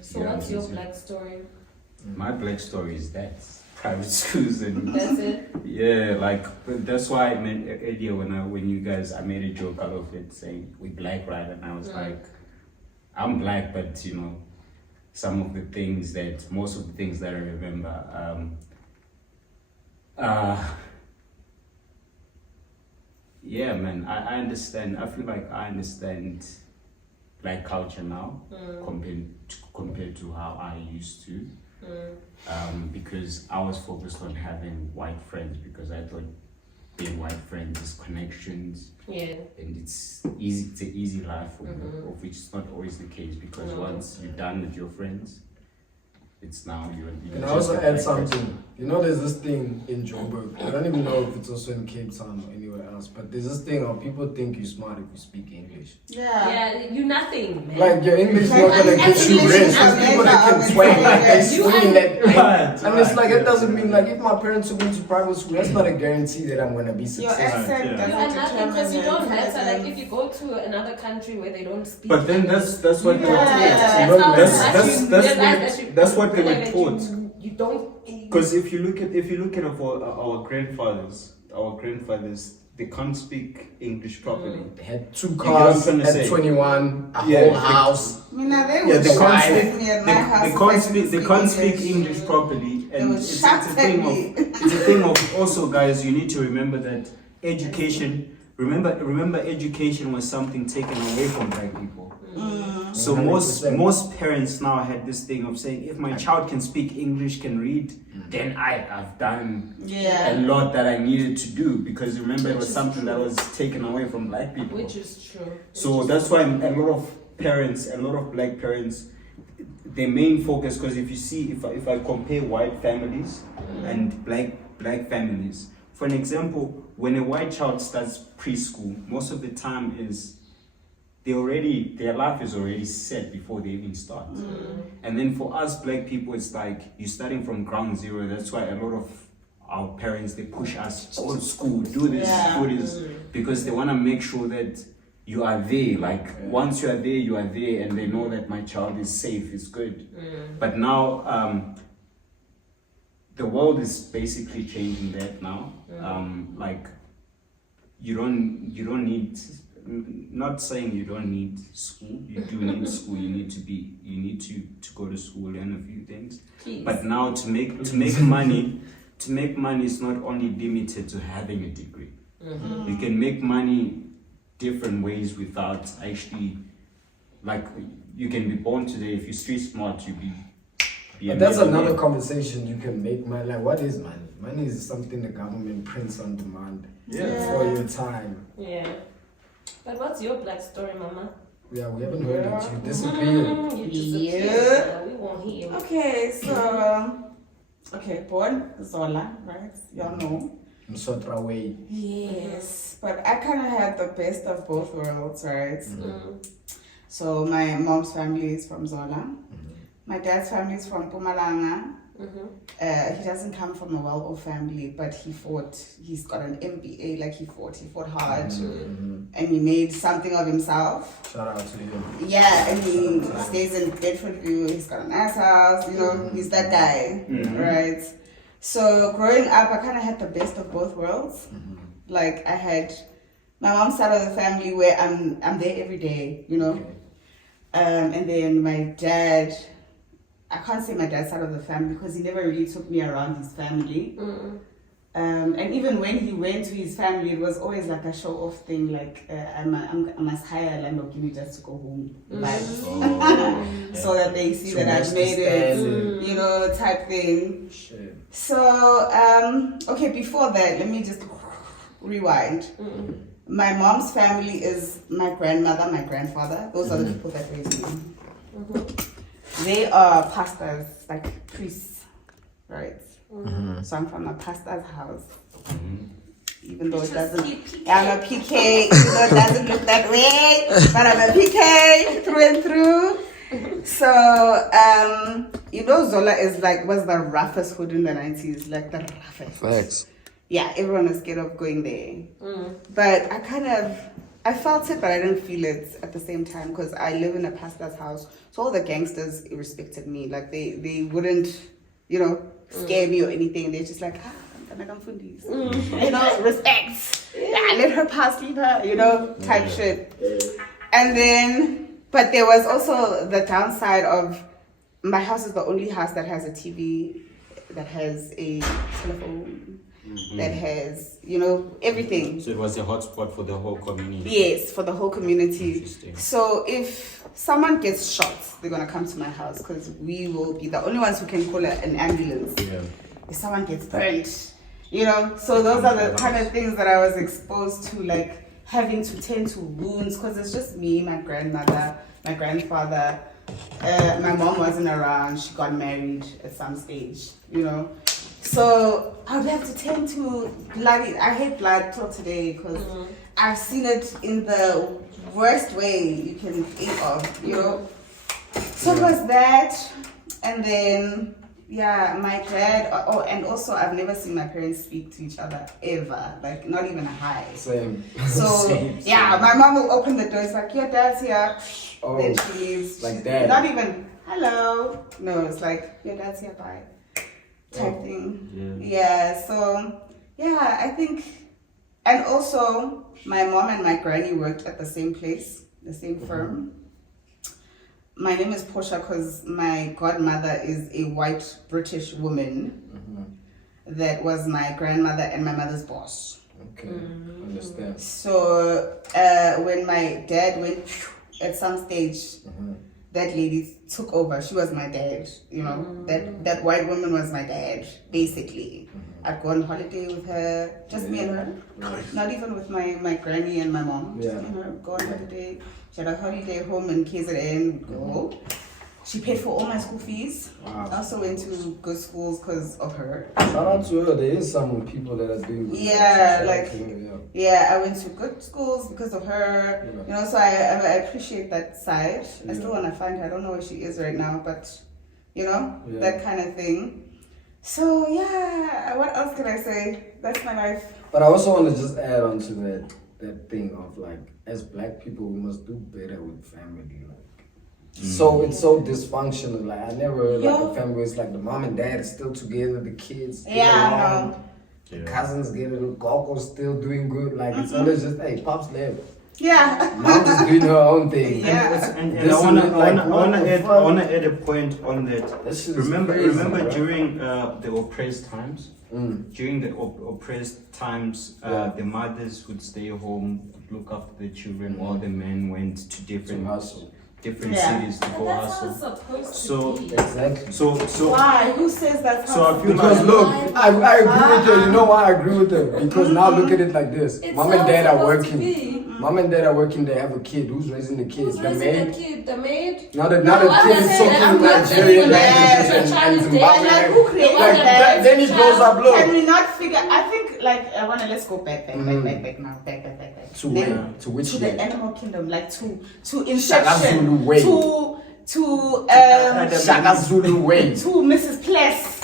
So what's your black story? My black story is that private schools and That's it? yeah, like that's why I meant earlier when you guys, I made a joke out of it saying we black, right? And I was like, I'm black, but you know, most of the things that I remember, yeah, man, I understand. I feel like I understand black culture now compared to how I used to. Because I was focused on having white friends because I thought being white friends is connections. Yeah. And it's an easy life for me, of which is not always the case because once you're done with your friends, it's now you Can I also add something? You know, there's this thing in Joburg. I don't even know if it's also in Cape Town or anywhere else, but there's this thing of people think you're smart if you speak English. Yeah, you nothing, man. Like your English is Like, not gonna get you English rich. is There's not people that made can up. swing like they You swing that. Right, And it's like it doesn't mean like if my parents took me to private school, that's not a guarantee that I'm gonna be Your successful. accent You doesn't are nothing because you determine don't your matter. Like if intelligence. you go to another country where they don't speak. But then that's what they were Yeah. taught. That's how That's you what realize that you that's what they were realize taught. You don't. Because if you look at our grandfathers, they can't speak English properly. They had 2 get what I'm cars trying to at say? 21, a Yeah, whole house. I mean, now they Yeah, would they can't shout speak. at me at my house. They can't speak English properly, They and would it's a shout thing at me. it's a thing of also, guys. You need to remember that education. Remember, education was something taken away from black people. So 100%. most parents now had this thing of saying, if my child can speak English, can read, then I've done Yeah. a lot that I needed to do, because remember it was something that was taken away from black people. Which is true. So that's why a lot of black parents, their main focus, because if you see, if I compare white families and black families, for an example, when a white child starts preschool, most of the time is their life is already set before they even start. And then for us black people, it's like you're starting from ground zero. That's why a lot of our parents, they push us, go to school, do this, do this, because they want to make sure that you are there. Like once you are there, and they know that my child is safe, is good. But now the world is basically changing that now. Like you don't need, not saying you don't need school, you do need school. You need to go to school, learn a few things. Please. But now to make money is not only limited to having a degree. You can make money different ways without actually, like, you can be born today, if you're street smart, you be But that's another conversation. You can make money. Like, what is money? Money is something the government prints on demand for your time. Yeah. But what's your black story, Mama? Yeah, we haven't heard it. You disappeared. You disappeared. Yeah. We won't hear. Okay, so born Zola, right? Y'all know. Msotra way. Yes, but I kind of had the best of both worlds, right? So my mom's family is from Zola. My dad's family is from Pumalanga. He doesn't come from a well-off family, but he fought. He's got an MBA, like he fought hard, and he made something of himself. Shout out to him. Yeah, and he stays in Bedford View. He's got a nice house, you know, he's that guy, right? So growing up, I kind of had the best of both worlds. Like I had my mom's side of the family where I'm there every day, you know, and then my dad. I can't say my dad's side of the family because he never really took me around his family. And even when he went to his family, it was always like a show-off thing, like I must hire a Lamborghini just to go home, so that they see that I've made it, you know, type thing. Shit. So, okay, before that, let me just rewind. My mom's family is my grandmother, my grandfather. Those are the people that raised me. They are pastors, like priests, right? So I'm from a pastor's house. Even though it doesn't, I'm a PK, even though it doesn't look that way, but I'm a PK through and through. So, you know, Zola was the roughest hood in the 90s, like the roughest. Facts. Yeah, everyone was scared of going there. But I felt it, but I didn't feel it at the same time because I live in a pastor's house. So all the gangsters respected me. Like they wouldn't, you know, scare me or anything. They're just like, you know, respect. Yeah, let her pass, leave her, you know, type shit. And then, but there was also the downside of my house is the only house that has a TV, that has a telephone, that has, you know, everything. So it was a hotspot for the whole community. Yes, for the whole community. Interesting. So if someone gets shot, they're gonna come to my house because we will be the only ones who can call an ambulance. Yeah. If someone gets burnt, you know. So those are the kind of things that I was exposed to, like having to tend to wounds because it's just me, my grandmother, my grandfather. My mom wasn't around. She got married at some stage, you know. So I would have to tend to bloody. I hate blood till today because I've seen it in the worst way you can think of, you know. So it was that, and then my dad. Oh, and also I've never seen my parents speak to each other ever, like not even a hi. Same. So Same. my mom will open the door. It's like, your dad's here. Oh, Then she leaves. like that. Not even hello. No, it's like, your dad's here. Bye. type thing. Yeah. Yeah, so yeah, I think, and also my mom and my granny worked at the same place, the same firm. My name is Portia because my godmother is a white British woman that was my grandmother and my mother's boss. Okay, understand. So when my dad went at some stage, that lady took over. She was my dad. You know, that white woman was my dad, basically. I'd go on holiday with her, just me and her. Not even with my granny and my mom. Just me and her, go on holiday. She had a holiday home in KZN, we'd go. She paid for all my school fees. Wow. I also went to good schools because of her. Shout out to her. There is some people that are doing good. Yeah, Shout out like, to her, yeah, I went to good schools because of her. Yeah. You know, so I appreciate that side. I still want to find her. I don't know where she is right now, but you know, that kind of thing. So yeah, what else can I say? That's my life. But I also want to just add on to that thing of like, as black people, we must do better with family. Like, so it's so dysfunctional. Like I never heard like a family where it's like the mom and dad is still together, the kids get along, the cousins get it, Gogo's still doing good. Like it's always just, hey, pops left. Yeah. Mom's just doing her own thing. Yeah. And This I wanna, is like, I wanna what the add, fuck? I wanna add a point on that. That shit is Remember, crazy, bro. during the oppressed times. During the oppressed times, the mothers would stay home, look after the children, while the men went to different cities to go That's how hustle. it's supposed So- to be. Exactly. So Why? Who says that's So I how? feel Because like look, I agree with her. You know why I agree with her? Because now look at it like this. It's Mom and how dad it's are supposed to working. be. Mom and dad are working, they have a kid. Who's raising the kid? Who's The raising maid? the kid? The maid? Now the No, I'm kid not is saying that. talking I'm not Nigerian saying that. languages The and child is Zimbabwean dead. Like, languages. who created Like that? then he grows up, look. Can we not figure? I think like I wanna let's go back now, back. To Then- where? To which to the land? animal kingdom, like to Shaka Inception, Zulu way. to Shaka Zulu way. to Mrs. Pless.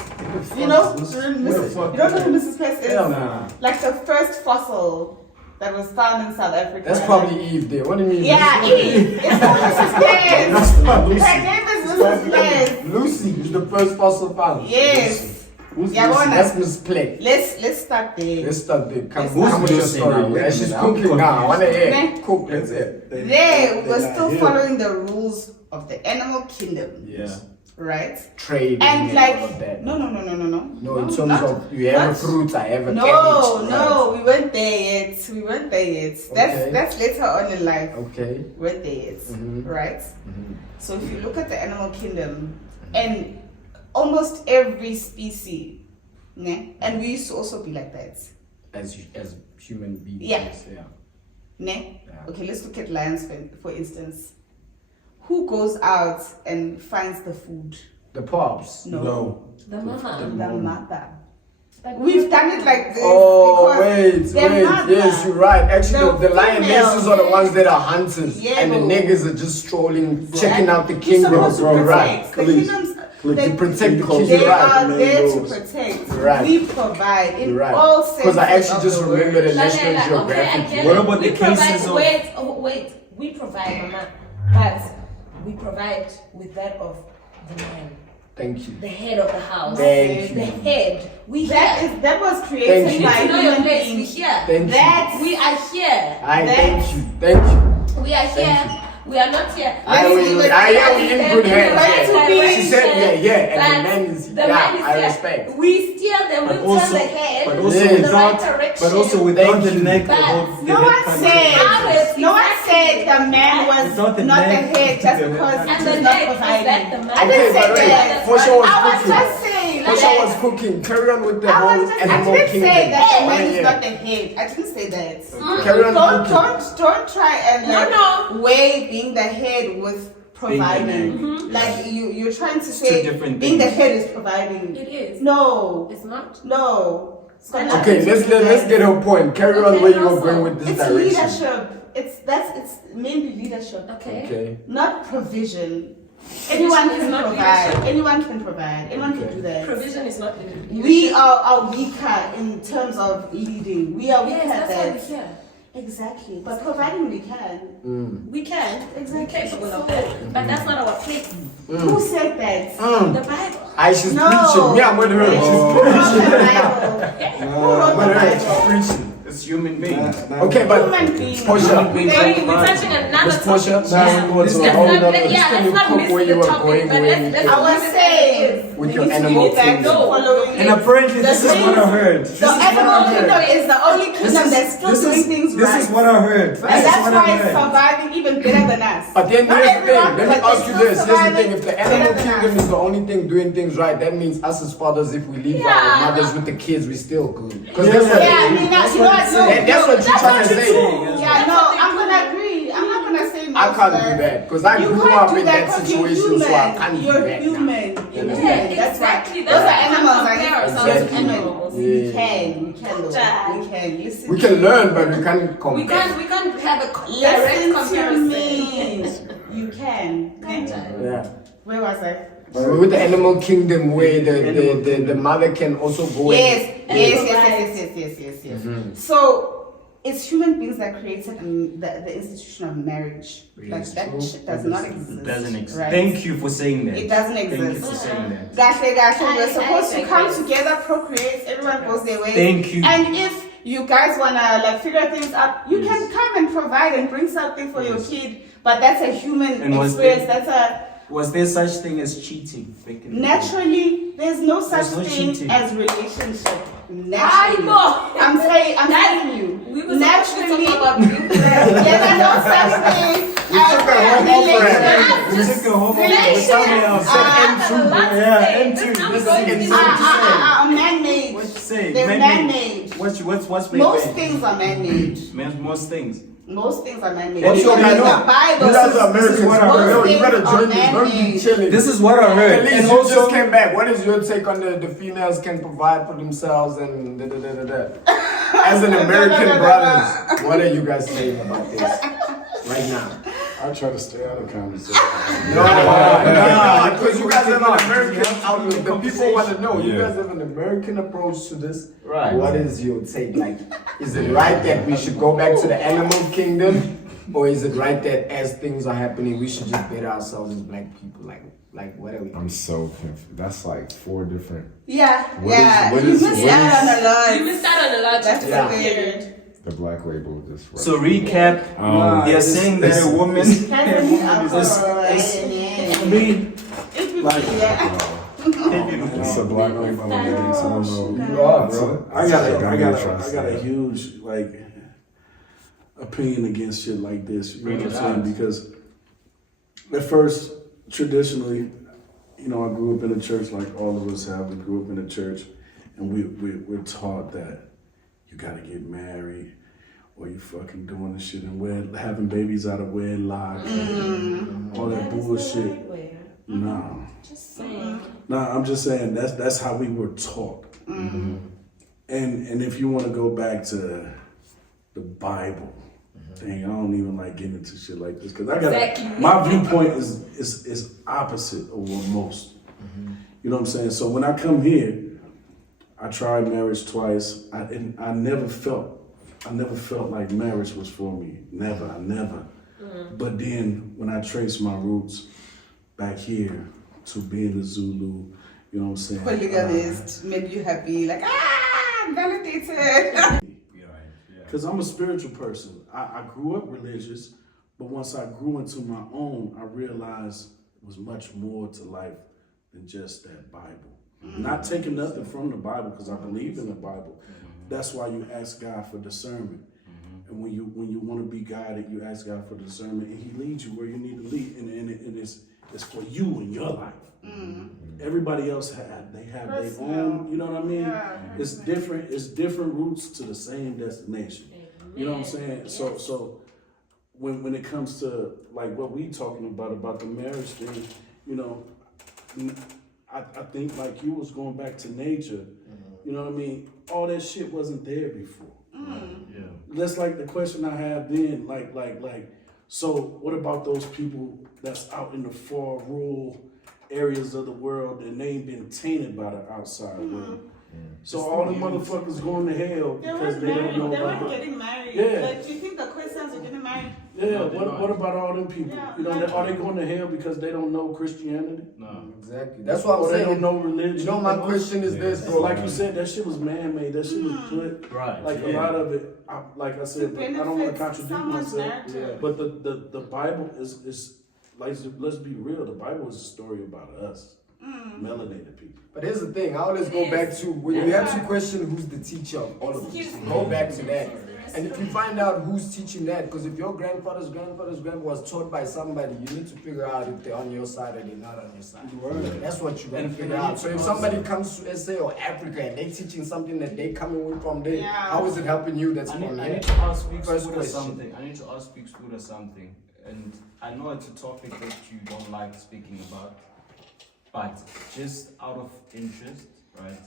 You know, Where the fuck you don't know is who Mrs. Pless is? Hell nah. Like the first fossil that was found in South Africa. That's probably Eve there. What do you mean? Yeah, Eve. It's not Mrs. Pless. That's not Lucy. Her name is Mrs. Pless. Lucy is the first fossil found. Yes. Who's Yeah, Lucy? wanna- That's Miss Play. Let's start there. Let's start there. Come Who's come with your Lucy story. now? Wait Yeah, a she's minute, I'm cooking now. I want to hear. confused. Cook. That's it. There, we're not still here. following the rules of the animal kingdom, Yeah. right? Trade And all like, of that. no. No, in terms not- of you have a not- fruit, I have a No, cabbage. no, we weren't there yet. Okay. That's later on in life. Okay. We weren't there yet, right? So if you look at the animal kingdom, and almost every species, ne? And we used to also be like that, As human beings. Yeah. Yeah. ne? Yeah. Okay, let's look at lions for instance. Who goes out and finds the food? The pops. No. The mama. The mother. But We've done it like this. Oh because wait. their mother- Yes, you're right. Actually, The the lionesses are the ones that are hunters, Yeah, and the bro. niggas are just strolling, checking out the You're kingdom. supposed to Right. protect. The Please. kingdoms, Click they, To protect the They king. they You're right. are there to Those. protect. Right. We provide in You're right. all senses Because I actually of just the remembered word. the National Okay, I Geographic. get What it. about We the cases provide, of- wait, we provide, mama, but we provide with that of the man, Thank you. the head of the house. Thank The you. head. We That here. is that was Thank created you. by You know your human place. We beings. here. Thank you. That's We are here. I That- thank you. Thank you. We are here. We are not here. I Let's we leave it I like am in that. good hands. Right to Yeah. be- She said yeah, and the But man is the yeah. man is I here. respect. We steer them. But We also- turn the head but in also the without- right direction. but also without Thank the you. neck But above the no head one part. said. Exactly. No one said the man was Without the not the neck, head just the- because And he's the not neck is providing. that the man. I didn't Okay, say but wait. that. Portia was I was cooking. just saying. Portia like- was cooking. Carry on with the I whole was just, I animal didn't kingdom. say that the One man is year. not the head. I didn't say that. Carry on Don't try and like, No. weigh being the head with providing. Mm-hmm. Like you're trying to two say different being the things. head is providing. It is. No, It's not. no. It's got Okay, nothing to let's do with let's that. get her point. Carry on Okay, where you were also, going with this It's direction. leadership. It's mainly leadership. Okay. Okay. Not provision. Anyone is can not provide. leadership. Anyone can provide. Anyone Okay. can do that. Provision is not leadership. We are weaker in terms of leading. We are weaker Yes, at that's why that. we're here. Exactly. But providing we can. We can. Exactly. We're capable of that. But that's not our place. Who said that? The Bible. She's No. preaching. Me, I'm with her. She's Who wrote preaching. the Bible? Who wrote I'm the with her. Bible? She's preaching. It's human beings. Okay, but Human beings. Portia. We're touching another Miss Portia, topic. Now we're going to a Let's whole not, nother. yeah, let's not miss where the you are topic, going, but where let's you- I was saying, With we your need to animal get back to kingdom. following And it. apparently, this is what I heard. The animal kingdom is the only kingdom that's still doing things This right. is what I heard. This And is that's what why I it's heard. surviving even better than us. But then Not here's the thing. everyone, Let me but ask it's you still this. Here's the surviving thing. If the animal better than kingdom us. is the only thing doing things right, that means us as fathers, if we leave Yeah. our mothers with the kids, we still good. Because Yeah. that's what Yeah, I mean, you know what? No, And that's what you're trying to say. Yeah, no, I'm gonna agree. I'm not gonna say no. I can't to do that because I You grew can't up do in that because you're situation, so I human. can't do You're that. human. now. You're Yeah, human. That's exactly. right. Those are That's why we animals. can't Right? compare ourselves Just to animals. animals. We can though. We can. Listen. We can learn, but we can't We compare. can't have a direct Listen to comparison. me. You can. Yeah. Where was I? With the animal kingdom where the mother can also go Yes, in. yes. So it's human beings that created the institution of marriage. Like that shit does not exist. It doesn't exist. Right? Thank you for saying that. It doesn't Thank you exist. for saying that. Gash, we're supposed to come agree. together, procreate, everyone goes their way. Thank you. And if you guys wanna like figure things out, you can come and provide and bring something for your kid. But that's a human And was experience. That's Was there such thing as cheating? back in the day? naturally there's no such There's no thing cheating. as relationship. I Naturally. know. I'm telling you. We were naturally supposed to talk about there's no such thing as We relationship. took a whole with something else. Yeah, M2. Man-made. What you say? They're Man-made. man-made. What's Most man-made? things are man-made. Most things. Most things are man-made. What's your Even in man-made? the Bible. You guys are Americans. what I heard. Yo, you better Most join things this. are Don't be man-made. chilling. This is what I heard. At least And you also, just came back. What is your take on the females can provide for themselves and da da da da da? As an American brothers, what are you guys saying about this right now? I try to stay out of conversation. No, because you guys have an American outlook. The people want to know. You Yeah. guys have an American approach to this. Right. What is your take? Like, is it right that we should go back to the animal kingdom, or is it right that as things are happening, we should just better ourselves as black people? Like what are we? I'm so confused. That's like 4 different. Yeah, What yeah. is- You what missed is- out on a lot. You missed out on a lot. That's Yeah. weird. The black label just. so recap. They're saying that a woman. Having alcohol, I mean, like, yeah. It's a black label against. I don't know. You are, bro. I got Trust. a huge like opinion against shit like this. You know Bring what I'm it saying? out. Because at first, traditionally, you know, I grew up in a church like all of us have. We grew up in a church, and we're taught that you gotta get married, or you fucking doing the shit and having babies out of wedlock, all that bullshit. No. Just saying. No, I'm just saying that's how we were taught. And if you want to go back to the Bible, dang, I don't even like getting into shit like this because I got Exactly. my viewpoint is opposite of what most. You know what I'm saying? So when I come here, I tried marriage twice. And I never felt like marriage was for me. Never. But then when I trace my roots back here to being a Zulu, you know what I'm saying? Polygamist made you happy, like validated. Because I'm a spiritual person. I grew up religious, but once I grew into my own, I realized it was much more to life than just that Bible. Not taking nothing from the Bible, because I believe in the Bible. That's why you ask God for discernment. And when you want to be guided, you ask God for discernment, and He leads you where you need to lead, and it's for you in your life. Everybody else have their own, you know what I mean? Yeah. It's different routes to the same destination. You know what I'm saying? So when it comes to like what we talking about the marriage thing, you know, I think like you was going back to nature. You know what I mean? All that shit wasn't there before. Yeah. That's like the question I have then, like, so what about those people that's out in the far rural areas of the world and they ain't been tainted by the outside world? So all the motherfuckers going to hell They because weren't they don't married. know They weren't about it. getting married. Yeah. Like, do you think the questions are getting married Right. Yeah, No, they're not. what about all them people? Yeah, You know, not are they true. going to hell because they don't know Christianity? No. Exactly. That's what I'm Or they saying. don't know religion? You know, my question is this, So bro. like you said, that shit was man-made. That shit was put. Right. Like a lot of it, like I said, but I don't want to contradict someone's myself. narrative. But the Bible is like, let's be real. The Bible is a story about us, melanated people. But here's the thing, I always go back to when you have to question who's the teacher of all of this. Go back to that. And if you find out who's teaching that, because if your grandfather's grandfather's grandpa was taught by somebody, you need to figure out if they're on your side or they're not on your side. Right. That's what you gotta And figure out. So if somebody comes to SA or Africa and they're teaching something that they coming with from there, Yeah. how is it helping you? That's I from need here. to ask Big First Scooter question. something. I need to ask Big Scooter something. And I know it's a topic that you don't like speaking about, but just out of interest, right?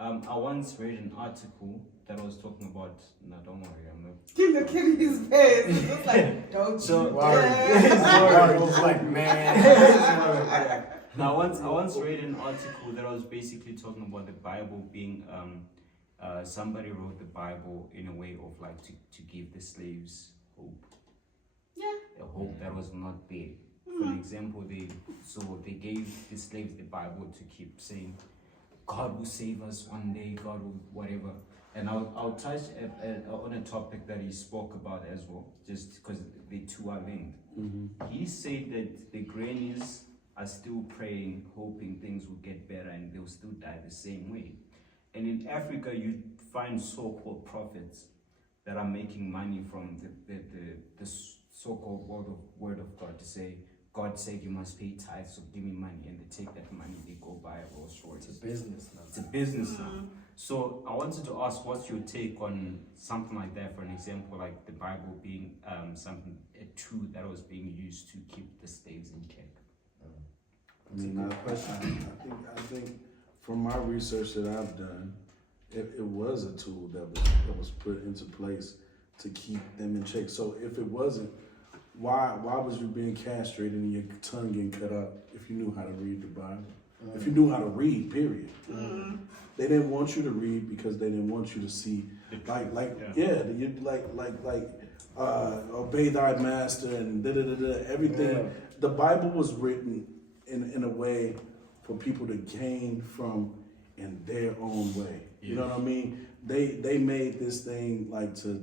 I once read an article that was talking about. No, don't worry, I'm not. Look at his face. It's just like, don't So- you Worried. dare. Worried. It's like, man. Now, I once read an article that was basically talking about the Bible being. Somebody wrote the Bible in a way of like to give the slaves hope. Yeah. A hope that was not there. For an example, they gave the slaves the Bible to keep saying, God will save us one day, God will whatever. And I'll touch on a topic that he spoke about as well, just because the two are linked. He said that the grannies are still praying, hoping things will get better and they'll still die the same way. And in Africa, you find so-called prophets that are making money from the so-called word of God to say, God said you must pay tithes, so give me money. And they take that money, they go buy a Rolls Royce. It's a business now. It's a business now. So I wanted to ask, what's your take on something like that? For an example, like the Bible being a tool that was being used to keep the slaves in check. I mean, I think from my research that I've done, it was a tool that was put into place to keep them in check. So if it wasn't, why was you being castrated and your tongue getting cut up if you knew how to read the Bible? If you knew how to read, period. They didn't want you to read because they didn't want you to see, obey thy master and everything. Yeah. The Bible was written in a way for people to gain from in their own way. You know what I mean? They made this thing like to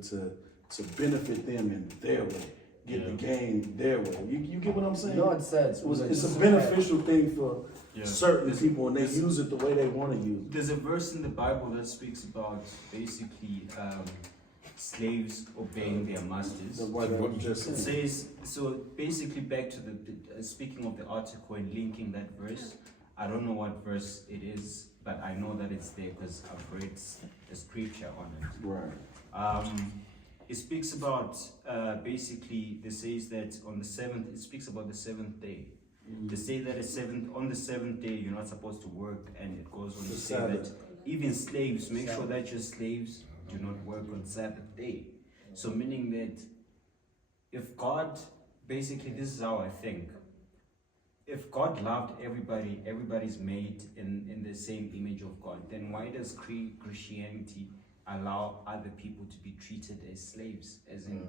benefit them in their way. Get the game their way. You get what I'm saying? No, it's sad. It's a beneficial thing for certain people, and they use it the way they want to use it. There's a verse in the Bible that speaks about basically slaves obeying their masters. What I was just It saying. says, so basically back to the speaking of the article and linking that verse, I don't know what verse it is, but I know that it's there because I've read the scripture on it. Right. It speaks about, basically, it says that on the seventh, it speaks about the seventh day. They say that on the seventh day, you're not supposed to work, and it goes on to say that even slaves, make sure that your slaves do not work on Sabbath day. So meaning that if God, basically this is how I think, if God loved everybody, everybody's made in the same image of God, then why does Christianity allow other people to be treated as slaves, as in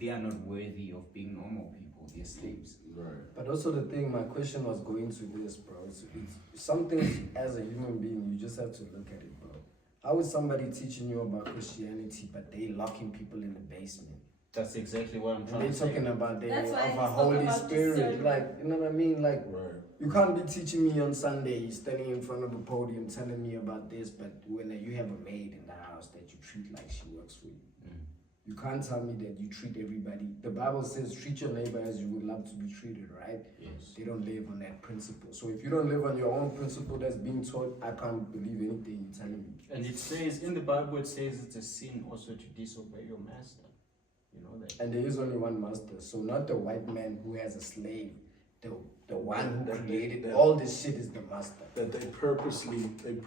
they are not worthy of being normal people, they're slaves? Right. But also the thing, my question was going to this, bro. It's something as a human being, you just have to look at it, bro. How is somebody teaching you about Christianity, but they locking people in the basement? That's exactly what I'm trying They're to say. talking about That's why of it's a all Holy about Spirit, discernment. like, you know what I mean? Like, Right. you can't be teaching me on Sunday, standing in front of a podium, telling me about this, but when you have a maid in the house that you treat like she works for you. You can't tell me that you treat everybody. The Bible says treat your neighbor as you would love to be treated, right? Yes. They don't live on that principle. So if you don't live on your own principle that's being taught, I can't believe anything you're telling me. And it says, in the Bible, it says it's a sin also to disobey your master. You know that? And there is only one master. So not the white man who has a slave. The one who created all this shit is the master. That they purposely think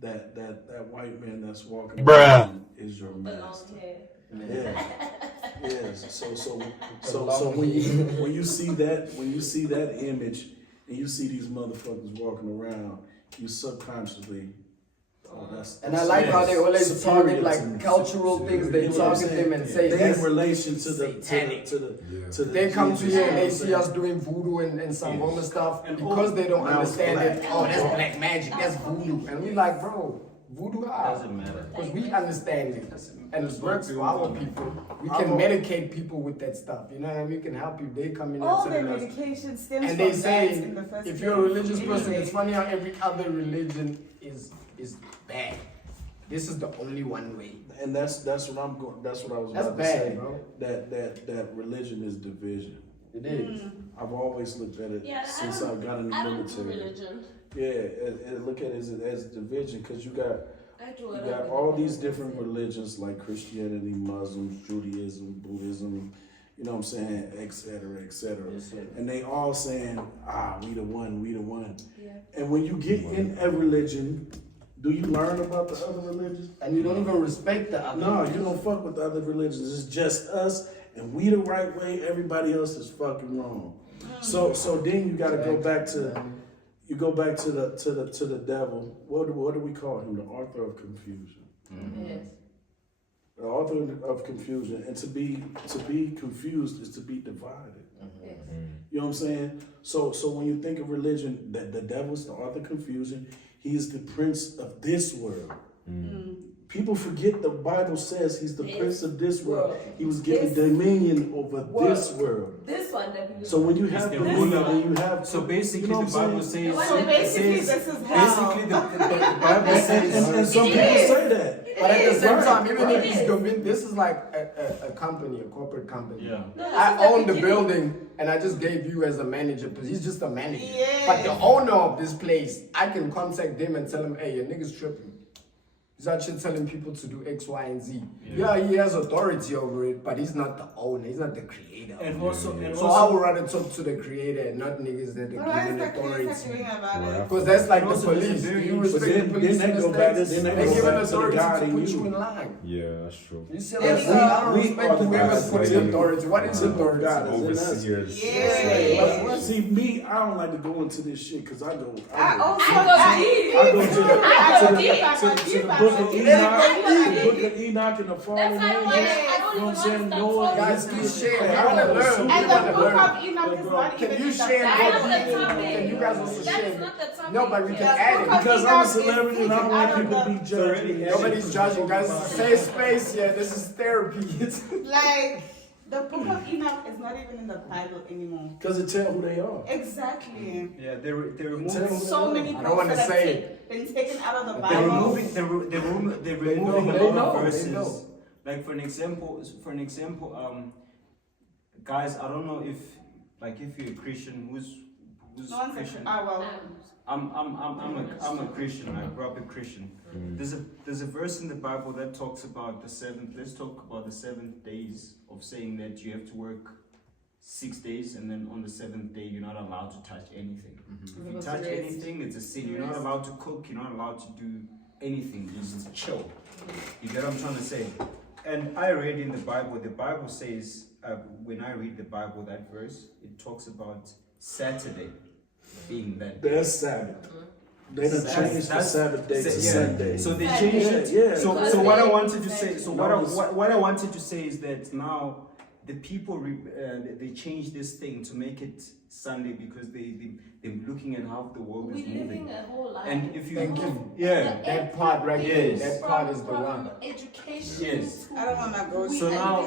that white man that's walking around is your The long master. hair. Yeah. Yes. So when you see that image and you see these motherfuckers walking around, you subconsciously Oh, that's And I like how they always superior target to like me. cultural things. They You know what I'm target saying? them and say They that's in relation to the satanic. to the They come to Jesus, here and you know they what see I'm us doing voodoo and some woman stuff And because they don't now it's understand it. black. Oh, that's black magic. That's voodoo. And we like, bro, voodoo how? Doesn't matter. Because we understand it. And it works for our people. We I'm can a- medicate people with that stuff. You know what I mean? We can help you. They come in All and their tell us. medication stems And they from say that in the first if you're a place. religious person, Anyway. it's funny how every other religion is bad. This is the only one way. And that's what I'm going. That's what I was That's about to bad, say. bro. That religion is division. It is. I've always looked at it Yeah, since I got in the I don't do military. religion. Yeah, and look at it as division because you got I do you it. got all these different religions like Christianity, Muslims, Judaism, Buddhism. You know what I'm saying, et cetera, et cetera. And they all saying, we the one, we the one. Yeah. And when you get in a religion, do you learn about the other religions? And you don't even respect the other. No, you don't fuck with the other religions. It's just us, and we the right way. Everybody else is fucking wrong. So then you got to go back to the devil. What do we call him? The author of confusion. Yes. The author of confusion, and to be confused is to be divided. Yes. You know what I'm saying? So when you think of religion, that the devil's the author of confusion. He is the prince of this world. People forget the Bible says he's the prince of this world. He was given dominion over this world. This one that we So when you have the dominion, ruler. when you have So basically, you know the what I'm Bible saying? says. So it basically, says- this is how. Basically, the Bible says. And some people say that. But at the same Right, time, even if right. he's convinced, this is like a company, a corporate company. Yeah. I own the building and I just gave you as a manager because he's just a manager. Yeah. But the owner of this place, I can contact them and tell him, hey, your nigga's tripping. He's actually telling people to do X, Y, and Z. Yeah, he has authority over it, but he's not the owner. He's not the creator. And also, So I would rather talk to the creator and not niggas that What are is given the creator authority. doing about it? Because that's like the Also, there's a police. Do very you interesting- respect the But police then in they the go back- States? then they They're go given back to the authority God to in put you. you in line. Yeah, that's true. You see Yeah, what I'm saying? I don't we respect are the whoever's guys. putting authority. What is authority? God is in us. Overseers. Yeah. See, me, I don't like to go into this shit because I go. I also I go deep. I go to the I book of Enoch, go the book of Enoch and the fallen That's why I don't angels. want to. I don't You know even what I'm saying? want to Noah, start Guys, talking. please share. Hey, I want to I learn. don't And We the want to book learn. of Enoch is not Can even you in the share and I go know deep? the topic. Can you guys also That share? is not the topic. No, but we can The add book it. of Because I'm a Enoch is celebrity and I don't want taken people out to of be judged. me. Nobody's judging, guys. Safe space. Yeah, this is therapy. Like, the book of Enoch is not even in the Bible anymore. Because it tell who they are. Exactly. Yeah, they're Tell removing. who So they many I don't wanna books that say have been taken out of the They're Bible. removing. They're removing know, a they lot know, of they verses. know. Like for an example, guys, I don't know if you're a Christian, who's No one's Christian. well. I'm a Christian. I grew up a Christian. There's a verse in the Bible that talks about the seventh. Let's talk about the 7 days of saying that you have to work 6 days, and then on the 7th day you're not allowed to touch anything. If you Supposed touch to rest. anything, it's a sin. You're not allowed to cook. You're not allowed to do anything. Just chill. You get what I'm trying to say? And I read in the Bible. The Bible says when I read the Bible, that verse it talks about Saturday being that day. There's Sabbath. They done changed the Sabbath day to yeah. Sunday. So they changed it. Yeah. So what I wanted to say. So No, what I wanted to say is that now the people they changed this thing to make it Sunday because they're looking at how the world is We're moving. living a whole life. And if you Thank you. yeah. That part right there. Yes. That part is the From one. education. Yes. to I don't want to go we So deep. now-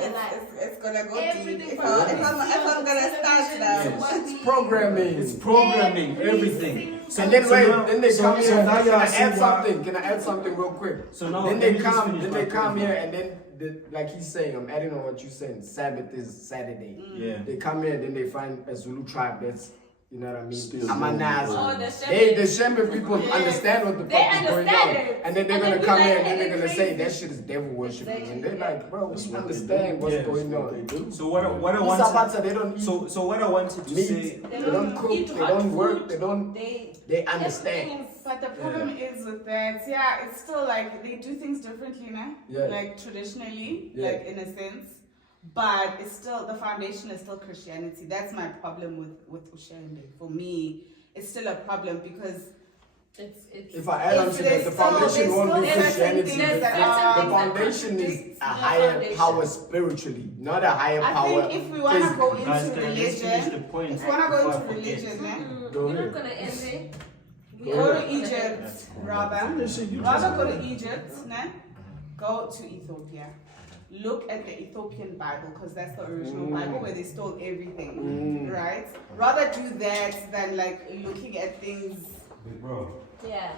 It's gonna go Everything deep. If from I'm gonna start now. Yes. It's programming. It's programming, everything. And then wait, now- then they so- come so here. now Can y'all I see add why- something? Can I add something real quick? So now then let they me just come. finish Then my they come point. here, and then like he's saying, I'm adding on what you're saying. Sabbath is Saturday. Yeah. They come here, then they find a Zulu tribe that's, you know what I mean? Still Amanaz. Oh, the The Shembe people understand what the They fuck is going on. understand it. And then they're And gonna then come we here like, and then they're and gonna they say crazy. that shit is devil worshiping. And they're like, bro, That's we what they understand do. what's Yeah, going What they on. do. So what I These wanted Sabbaths, they don't eat so what I wanted to say meat. They don't cook. eat They hot don't work. food. They don't. They understand. But the problem is with that, yeah, it's still like they do things differently now. Yeah. Like traditionally, Yeah. like in a sense. But it's still, the foundation is still Christianity. That's my problem with Ushende. For me, it's still a problem because It's If I add on to that, the foundation won't be Christianity. The foundation is a higher power spiritually, not a higher power. I think if we want to go Guys, into can I just finish the religion, point if we want to go before I into forget? religion, man, Go We're not ahead. gonna end there. We go are to not gonna Egypt, end. rather go to Egypt, nah? Go to Ethiopia. Look at the Ethiopian Bible because that's the original Bible where they stole everything, right? Rather do that than like looking at things Yeah.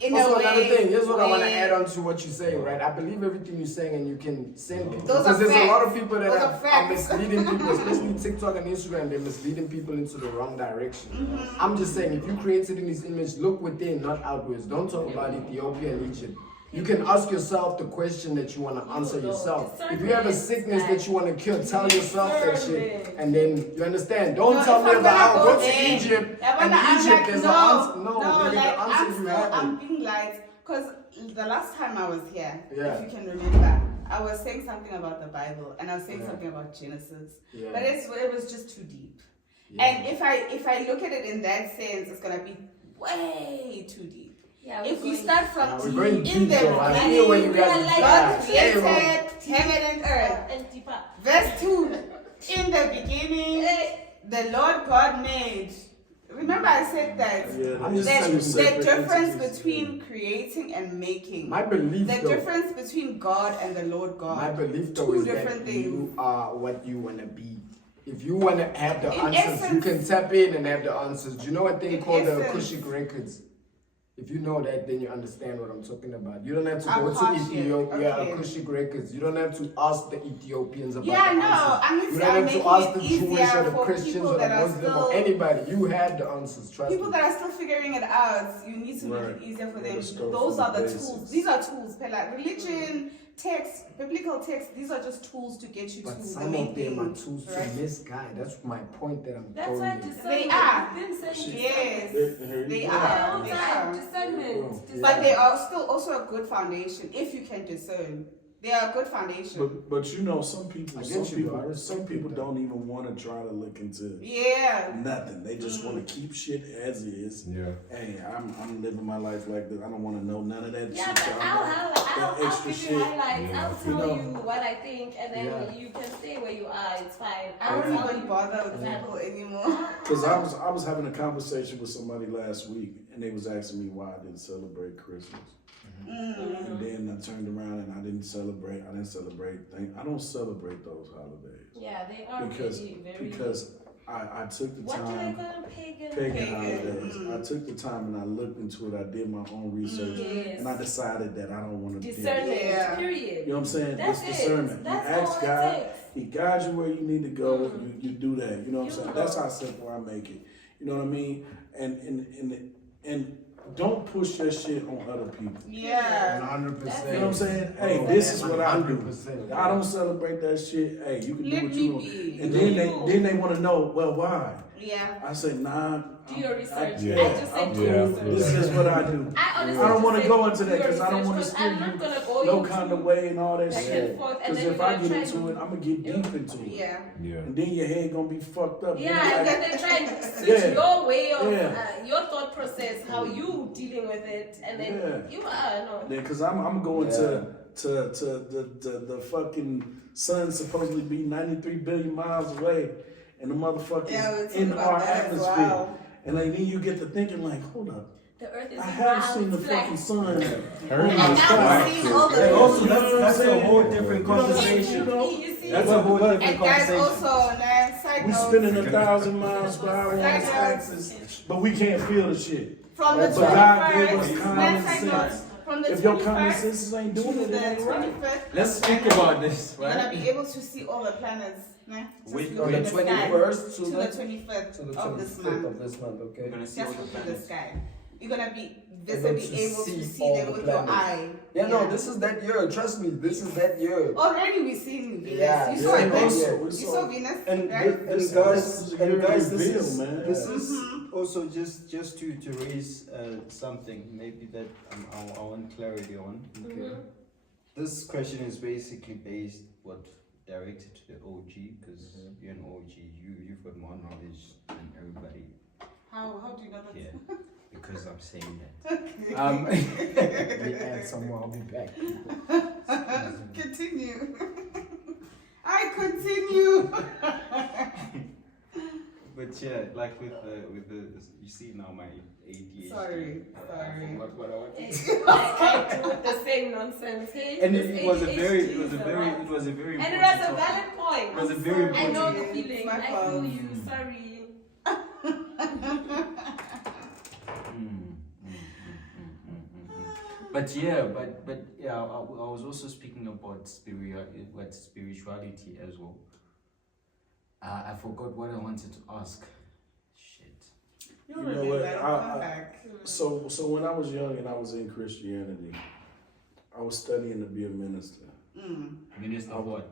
in Also, a way. another thing, here's what I want to where- add on to what you're saying, right? I believe everything you're saying, and you can send people. Those Because are there's a lot of facts. people that Those are are facts. misleading people, especially TikTok and Instagram. They're misleading people into the wrong direction. I'm just saying, if you created in this image, look within, not outwards. Don't talk about Ethiopia and Egypt. You can ask yourself the question that you want to answer yourself. If you have a sickness that you want to cure, tell yourself that shit, and then you understand. Don't No, tell if me I'm about gonna go go to there, Egypt I'm and like, Egypt. There's no, an answer. No, nigga, like, the answer you have. I'm being lied because the last time I was here, Yeah. if you can remember, I was saying something about the Bible and I was saying Yeah. something about Genesis, Yeah. but it was just too deep. Yeah. And if I look at it in that sense, it's gonna be way too deep. Yeah, If we going- start from We're going deep, in deep, the though. I feel when you beginning, guys like- God start. created Hey, heaven and earth. and deeper. Verse 2. In the beginning, the Lord God made. Remember I said that. Yeah, I'm just The, telling you, the separate difference entities. between creating and making. My belief, The though, difference between God and the Lord God. my belief though Two is that different things. you are what you want to be. If you want to have the In answers, you essence- can tap in and have the answers. Do you know a thing In called the essence- Akashic Records? If you know that, then you understand what I'm talking about. You don't have to go to Akashic, Ethiopia, okay. Akashic Records. You don't have to ask the Ethiopians about Yeah, the no, answers. I mean, You I'm don't have making to ask it the Jewish or easier the for Christians people or the that are Muslim or still anybody. You have the answers. Trust people me. that are still figuring it out. You need to make Right. it easier for them. Let's go Those from are the basics. tools. These are tools. But like religion, text, biblical text. These are just tools to get you But to the some main of them are thing. tools right? to misguide. That's my point that I'm That's throwing why in. discernment. They are. You've been saying Yes, discernment. they The are. whole They time, are. discernment. But they are still also a good foundation if you can discern. They are a good foundation. But you know, some people, I get you, though. I some respect people that. don't even want to try to look into Yeah. nothing. They just want to keep shit as is. Yeah. Hey, I'm living my life like this. I don't want to know none of that Yeah, shit. but y'all. I'll extra give you shit. highlights. Yeah. I'll tell You know. you what I think, and then Yeah. you can stay where you are. It's fine. I I'll don't tell even you. bother with Yeah. people anymore. Cause I was having a conversation with somebody last week, and they was asking me why I didn't celebrate Christmas. And then I turned around and I didn't celebrate. I don't celebrate those holidays Yeah, they are because really very. I took the What do they time. call them? Pagan. Pagan holidays. I took the time and I looked into it. I did my own research, Yes. and I decided that I don't want to. Discernment. Yeah. Period. You know what I'm saying? That's It's it. discernment. That's you ask all it God, takes. He guides you where you need to go. You do that. You know what I'm saying? You That's know. how simple I make it. You know what I mean? And don't push that shit on other people. Yeah. 100%. You know what I'm saying? Hey, this is what I do. 100%. I don't celebrate that shit. Hey, you can do Let what me you want. be. And then they want to know, well, why? Yeah. I say, nah. Do your research. Yeah. I just I'm said do cool. your Yeah. research. This is what I do. I honestly I don't want to just go say into do that your because I don't research, want to because steer I'm not you gonna go no into kind of way and all that back shit. and forth, and Because then if you're I gonna get try into to- it, I'm gonna get deep into it. Yeah. Yeah. And then your head gonna be fucked up. Yeah, and then they try and switch Yeah. your way of Yeah. your thought process, how you dealing with it, and then Yeah. you are no. Then, cause I'm going Yeah. to the fucking sun's supposedly be 93 billion miles away, and the motherfucker's Yeah, we talked in about our that as atmosphere. well. And like, then you get to thinking like, hold up, The earth is I have round, seen the flat. fucking sun. And now we see all the Yeah, also, That's a whole different You know what I'm conversation. saying? You know? You see? That's a whole different And guys, conversation. also, side We note, spending 1,000 miles per hour on Side this note. axis, but we can't feel the shit. from the But God gave 21st, us common side note, sense. from the If your common 21st sense ain't to doing it, the it ain't right. 25th, Let's speak about this, you're gonna right? be able to see all the planets. Nah? Just Wait, look On in the the sky. 21st To the 25th to the of this 25th month. of this month, okay? We're gonna see all Just the look in the planets. sky. You're gonna be Able visibly to able to see see all them the with planets. your eye. Yeah, no, this is that year. Trust me, this is that year. Already we seen Venus. Yeah, you saw yeah, it, right? also, we You saw- saw Venus, And, right? and This guys, is and your guys, reveal, this is man. this is also just to raise something maybe that I want clarity on. Mhm. This question is basically based what directed to the OG because you're an OG. You've got more knowledge than everybody How do you know that? here because I'm saying that. We add some more. I'll be back. Continue. I continue. But yeah, like with the you see now my ADHD. Sorry. I forgot what I wanted to say. I do with the same nonsense. Hey, And this it was a very ADHD is a lot. it was a very And it important was a topic. valid point. It was a very I know important. the feeling. My I feel fault. you. Sorry. But yeah, but yeah, I was also speaking about spirituality as well. I forgot what I wanted to ask. Shit. You know what? So when I was young and I was in Christianity, I was studying to be a minister. Minister of what?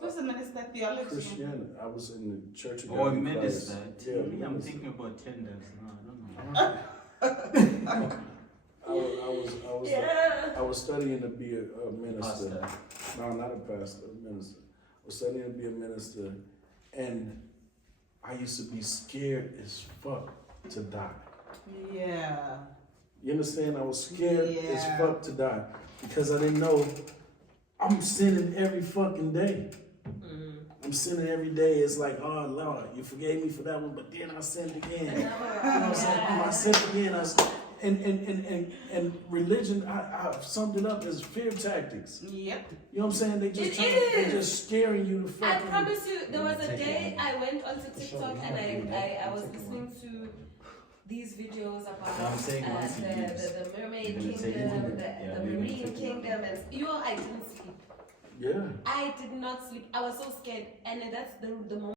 Who's the minister theology? Christianity. I was in the Church of God Oh, in minister. Christ. Yeah, me, I'm minister. thinking about tenders. No, I don't know. I was studying to be a minister. Pastor. No, not a pastor, a minister. I was studying to be a minister, and I used to be scared as fuck to die. Yeah. You understand? I was scared as Yeah. fuck to die because I didn't know I'm sinning every fucking day. I'm sinning every day. It's like, oh Lord, you forgave me for that one, but then I sinned again. You know what I'm saying? I sinned again. And religion, I've summed it up as fear tactics. Yep. You know what I'm saying? They're just scaring you to I fucking. promise you, there was a day I went onto TikTok and I was listening to these videos about I'm saying once he gives. the mermaid You're gonna say kingdom, yeah, the you're gonna marine take it. kingdom, and I didn't sleep. Yeah. I did not sleep. I was so scared, and that's the moment.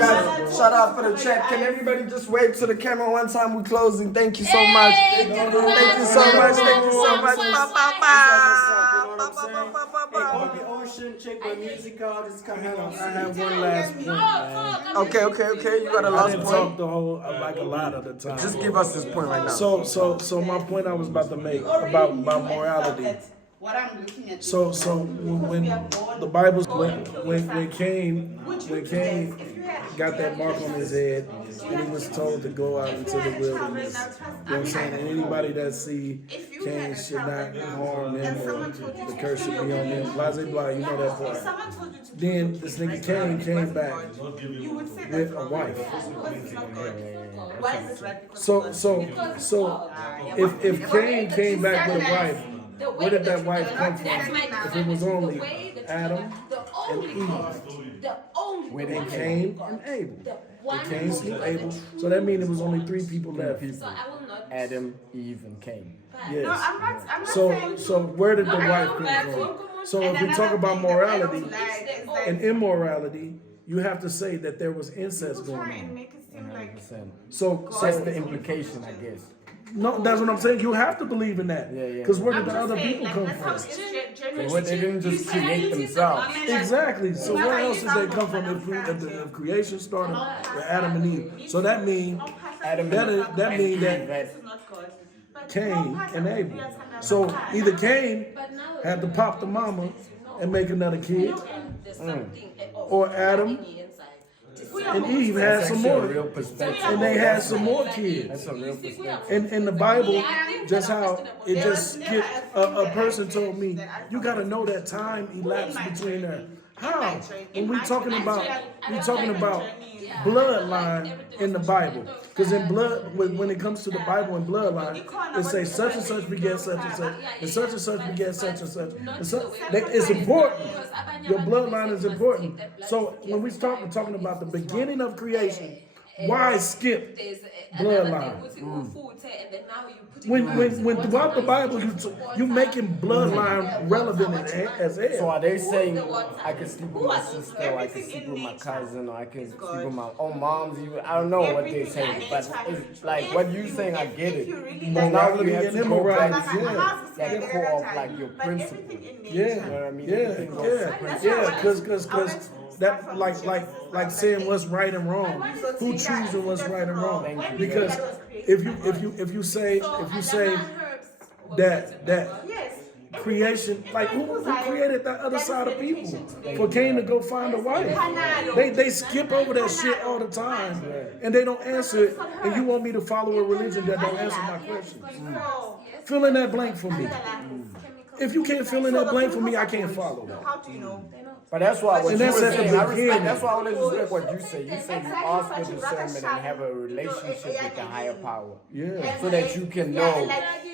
guys. Shout out for the chat. Can everybody just wave to the camera one time? We're closing. Thank you so much. Thank you so much. Thank you so much. Ba, ba, ba. Hey, Obi Ocean, check my music out. It's coming out. I have one last point, man. Okay. You got a I last didn't point. talk the whole like a lot of the time. Just give us this point right now. So my point I was about to make about morality. What I'm looking at. So when the Bible when Cain got that mark on his head and he was told to go out into the wilderness. You know what I'm saying? And anybody that see Cain should not harm him or the curse should be on him. Blah blah, you know that part. Then this nigga Cain came back with a wife. So if Cain came back with a wife, where did that wife come from? If it was only Adam and Eve, where they Cain and Abel. Cain slew Abel. So that means it was only 3 people left. Adam, Eve, and Cain. Yes. No, I'm not So saying so where did the wife come from? So if we talk about morality and immorality, you have to say that there was incest going on. make it seem like 100%. So That's the implication, I guess. no, that's what I'm saying. You have to believe in that. Yeah. Because where did the other people come from? They didn't just create themselves. Exactly. So where else did they come from if creation started with Adam and Eve? So that means that means that Cain and Abel. So either Cain had to pop the mama and make another kid, or Adam and Eve had some more, Real perspective. and they had some more kids. That's a real perspective. And in the Bible, just how it just skipped, a person told me, you got to know that time elapsed between there. How? When we talking about bloodline in the Bible, because in blood, when it comes to the Bible and bloodline, it says such and such beget such and such beget such and such. It's important. Your bloodline is important. So when we start talking about the beginning of creation, why skip bloodline? When throughout the Bible you making bloodline relevant as hell. So are they saying I can sleep with my sister, or I can sleep with my cousin, or I can sleep with my own mom's? I don't know what they're saying, but it's like what you saying, I get it. Now we have to go back to that core of like your principle. Yeah, You know what I mean? because that like saying what's right and wrong. Who choosing what's right and wrong? Because if you say that creation, like who created that other side of people for Cain to go find a wife? They skip over that shit all the time and they don't answer it. And you want me to follow a religion that don't answer my questions? Fill in that blank for me. If you can't fill in that blank for me, I can't follow that. How do you know? But that's why what And you that's were at the saying, I beginning. respect, that's why I always respect what you say. You say you ask for discernment and have a relationship with the higher power. Yeah. So that you can know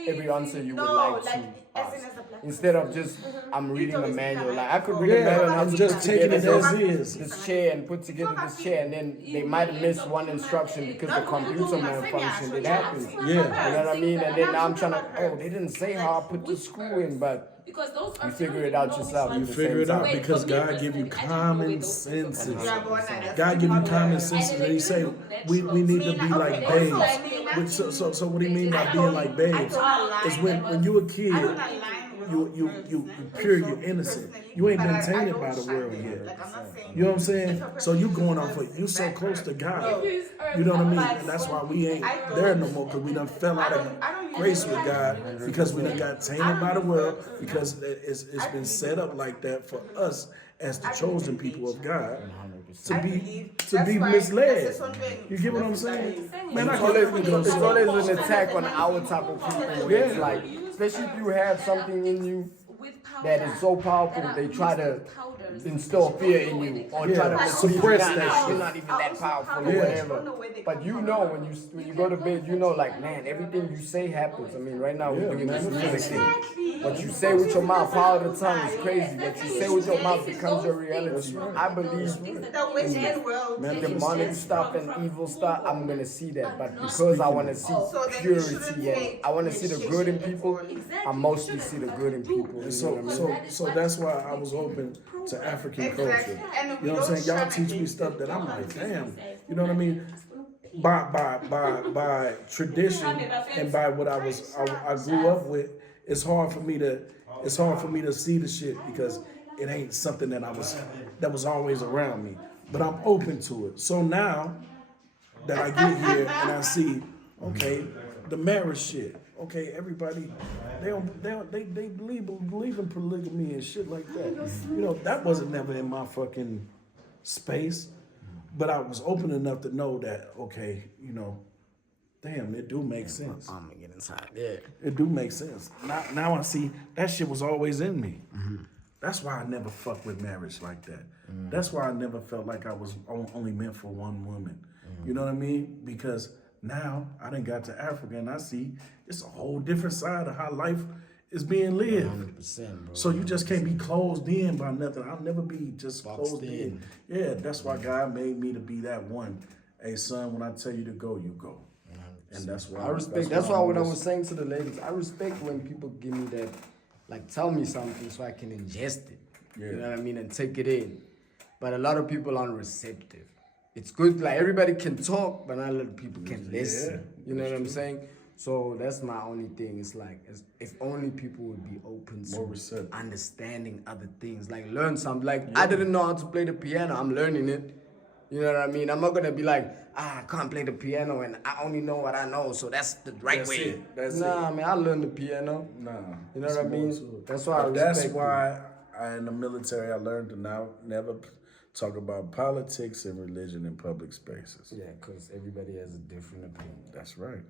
every answer you would like to ask. Instead of just, I'm reading a manual. Like I could read a manual and I'm I'm just taking it as is. this chair and put together this chair, and then they might have missed one instruction because the computer malfunction. It happens. Yeah. You know what I mean? And then now I'm trying to, they didn't say how I put the screw in, but you figure it out yourself. You figure it out because God give you common senses. God give you common senses, and He say we need to be like babes. So what do you mean by being like babes? Is when you a kid, you pure, you innocent. You ain't been tainted by the world yet. You know what I'm saying? So you going off of, you so close to God. You know what I mean? And that's why we ain't there no more, because we done fell out of grace with God, because we done got tainted by the world, because it's been set up like that for us as the chosen people of God to be misled. You get what I'm saying? Man, I It's always an attack on our type of people. Yeah. It's like, especially if you have something in you that is so powerful, they try to instill fear in you, or try to suppress that that you're not even that powerful or whatever. But you know when you go to bed, you know, like, man, everything you say happens. I mean, right now we're doing this music thing. what you say with your mouth all the time is crazy. What you say with your mouth becomes your reality. I believe The Western world. demonic stuff and evil stuff, I'm gonna see that. But because I wanna see purity and I wanna see the good in people, I mostly see the good in people. You know what I mean? So that's why I was open to African culture. You know what I'm saying? Y'all teach me stuff that I'm like, damn. You know what I mean? By tradition and by what I grew up with, it's hard for me to see the shit because it ain't something that was always around me. But I'm open to it. So now that I get here and I see, okay, the marriage shit. Okay, everybody, they believe in polygamy and shit like that. You know, that wasn't never in my fucking space. But I was open enough to know that, okay, you know, damn, it do make sense. I'm gonna get inside. Yeah. It do make sense. Now I see that shit was always in me. Mm-hmm. That's why I never fucked with marriage like that. That's why I never felt like I was only meant for one woman. You know what I mean? Because now I done got to Africa and I see it's a whole different side of how life is being lived. 100%, bro. So you just can't be closed in by nothing. I'll never be just closed in. Yeah, that's why God made me to be that one. Hey son, when I tell you to go, you go. And that's why I respect. That's why what I was saying to the ladies, I respect when people give me that, like tell me something so I can ingest it. Yeah. You know what I mean, and take it in. But a lot of people aren't receptive. It's good, like everybody can talk, but not a lot of people can listen. You know what I'm saying? So that's my only thing. It's like if only people would be open to understanding other things, like learn something. Like I didn't know how to play the piano. I'm learning it. You know what I mean? I'm not gonna be like, I can't play the piano and I only know what I know, so that's the right way. That's nah, man, I learned the piano. Nah. You know what I mean? That's why I respect That's why in the military I learned to now never talk about politics and religion in public spaces. Yeah, because everybody has a different opinion. That's right.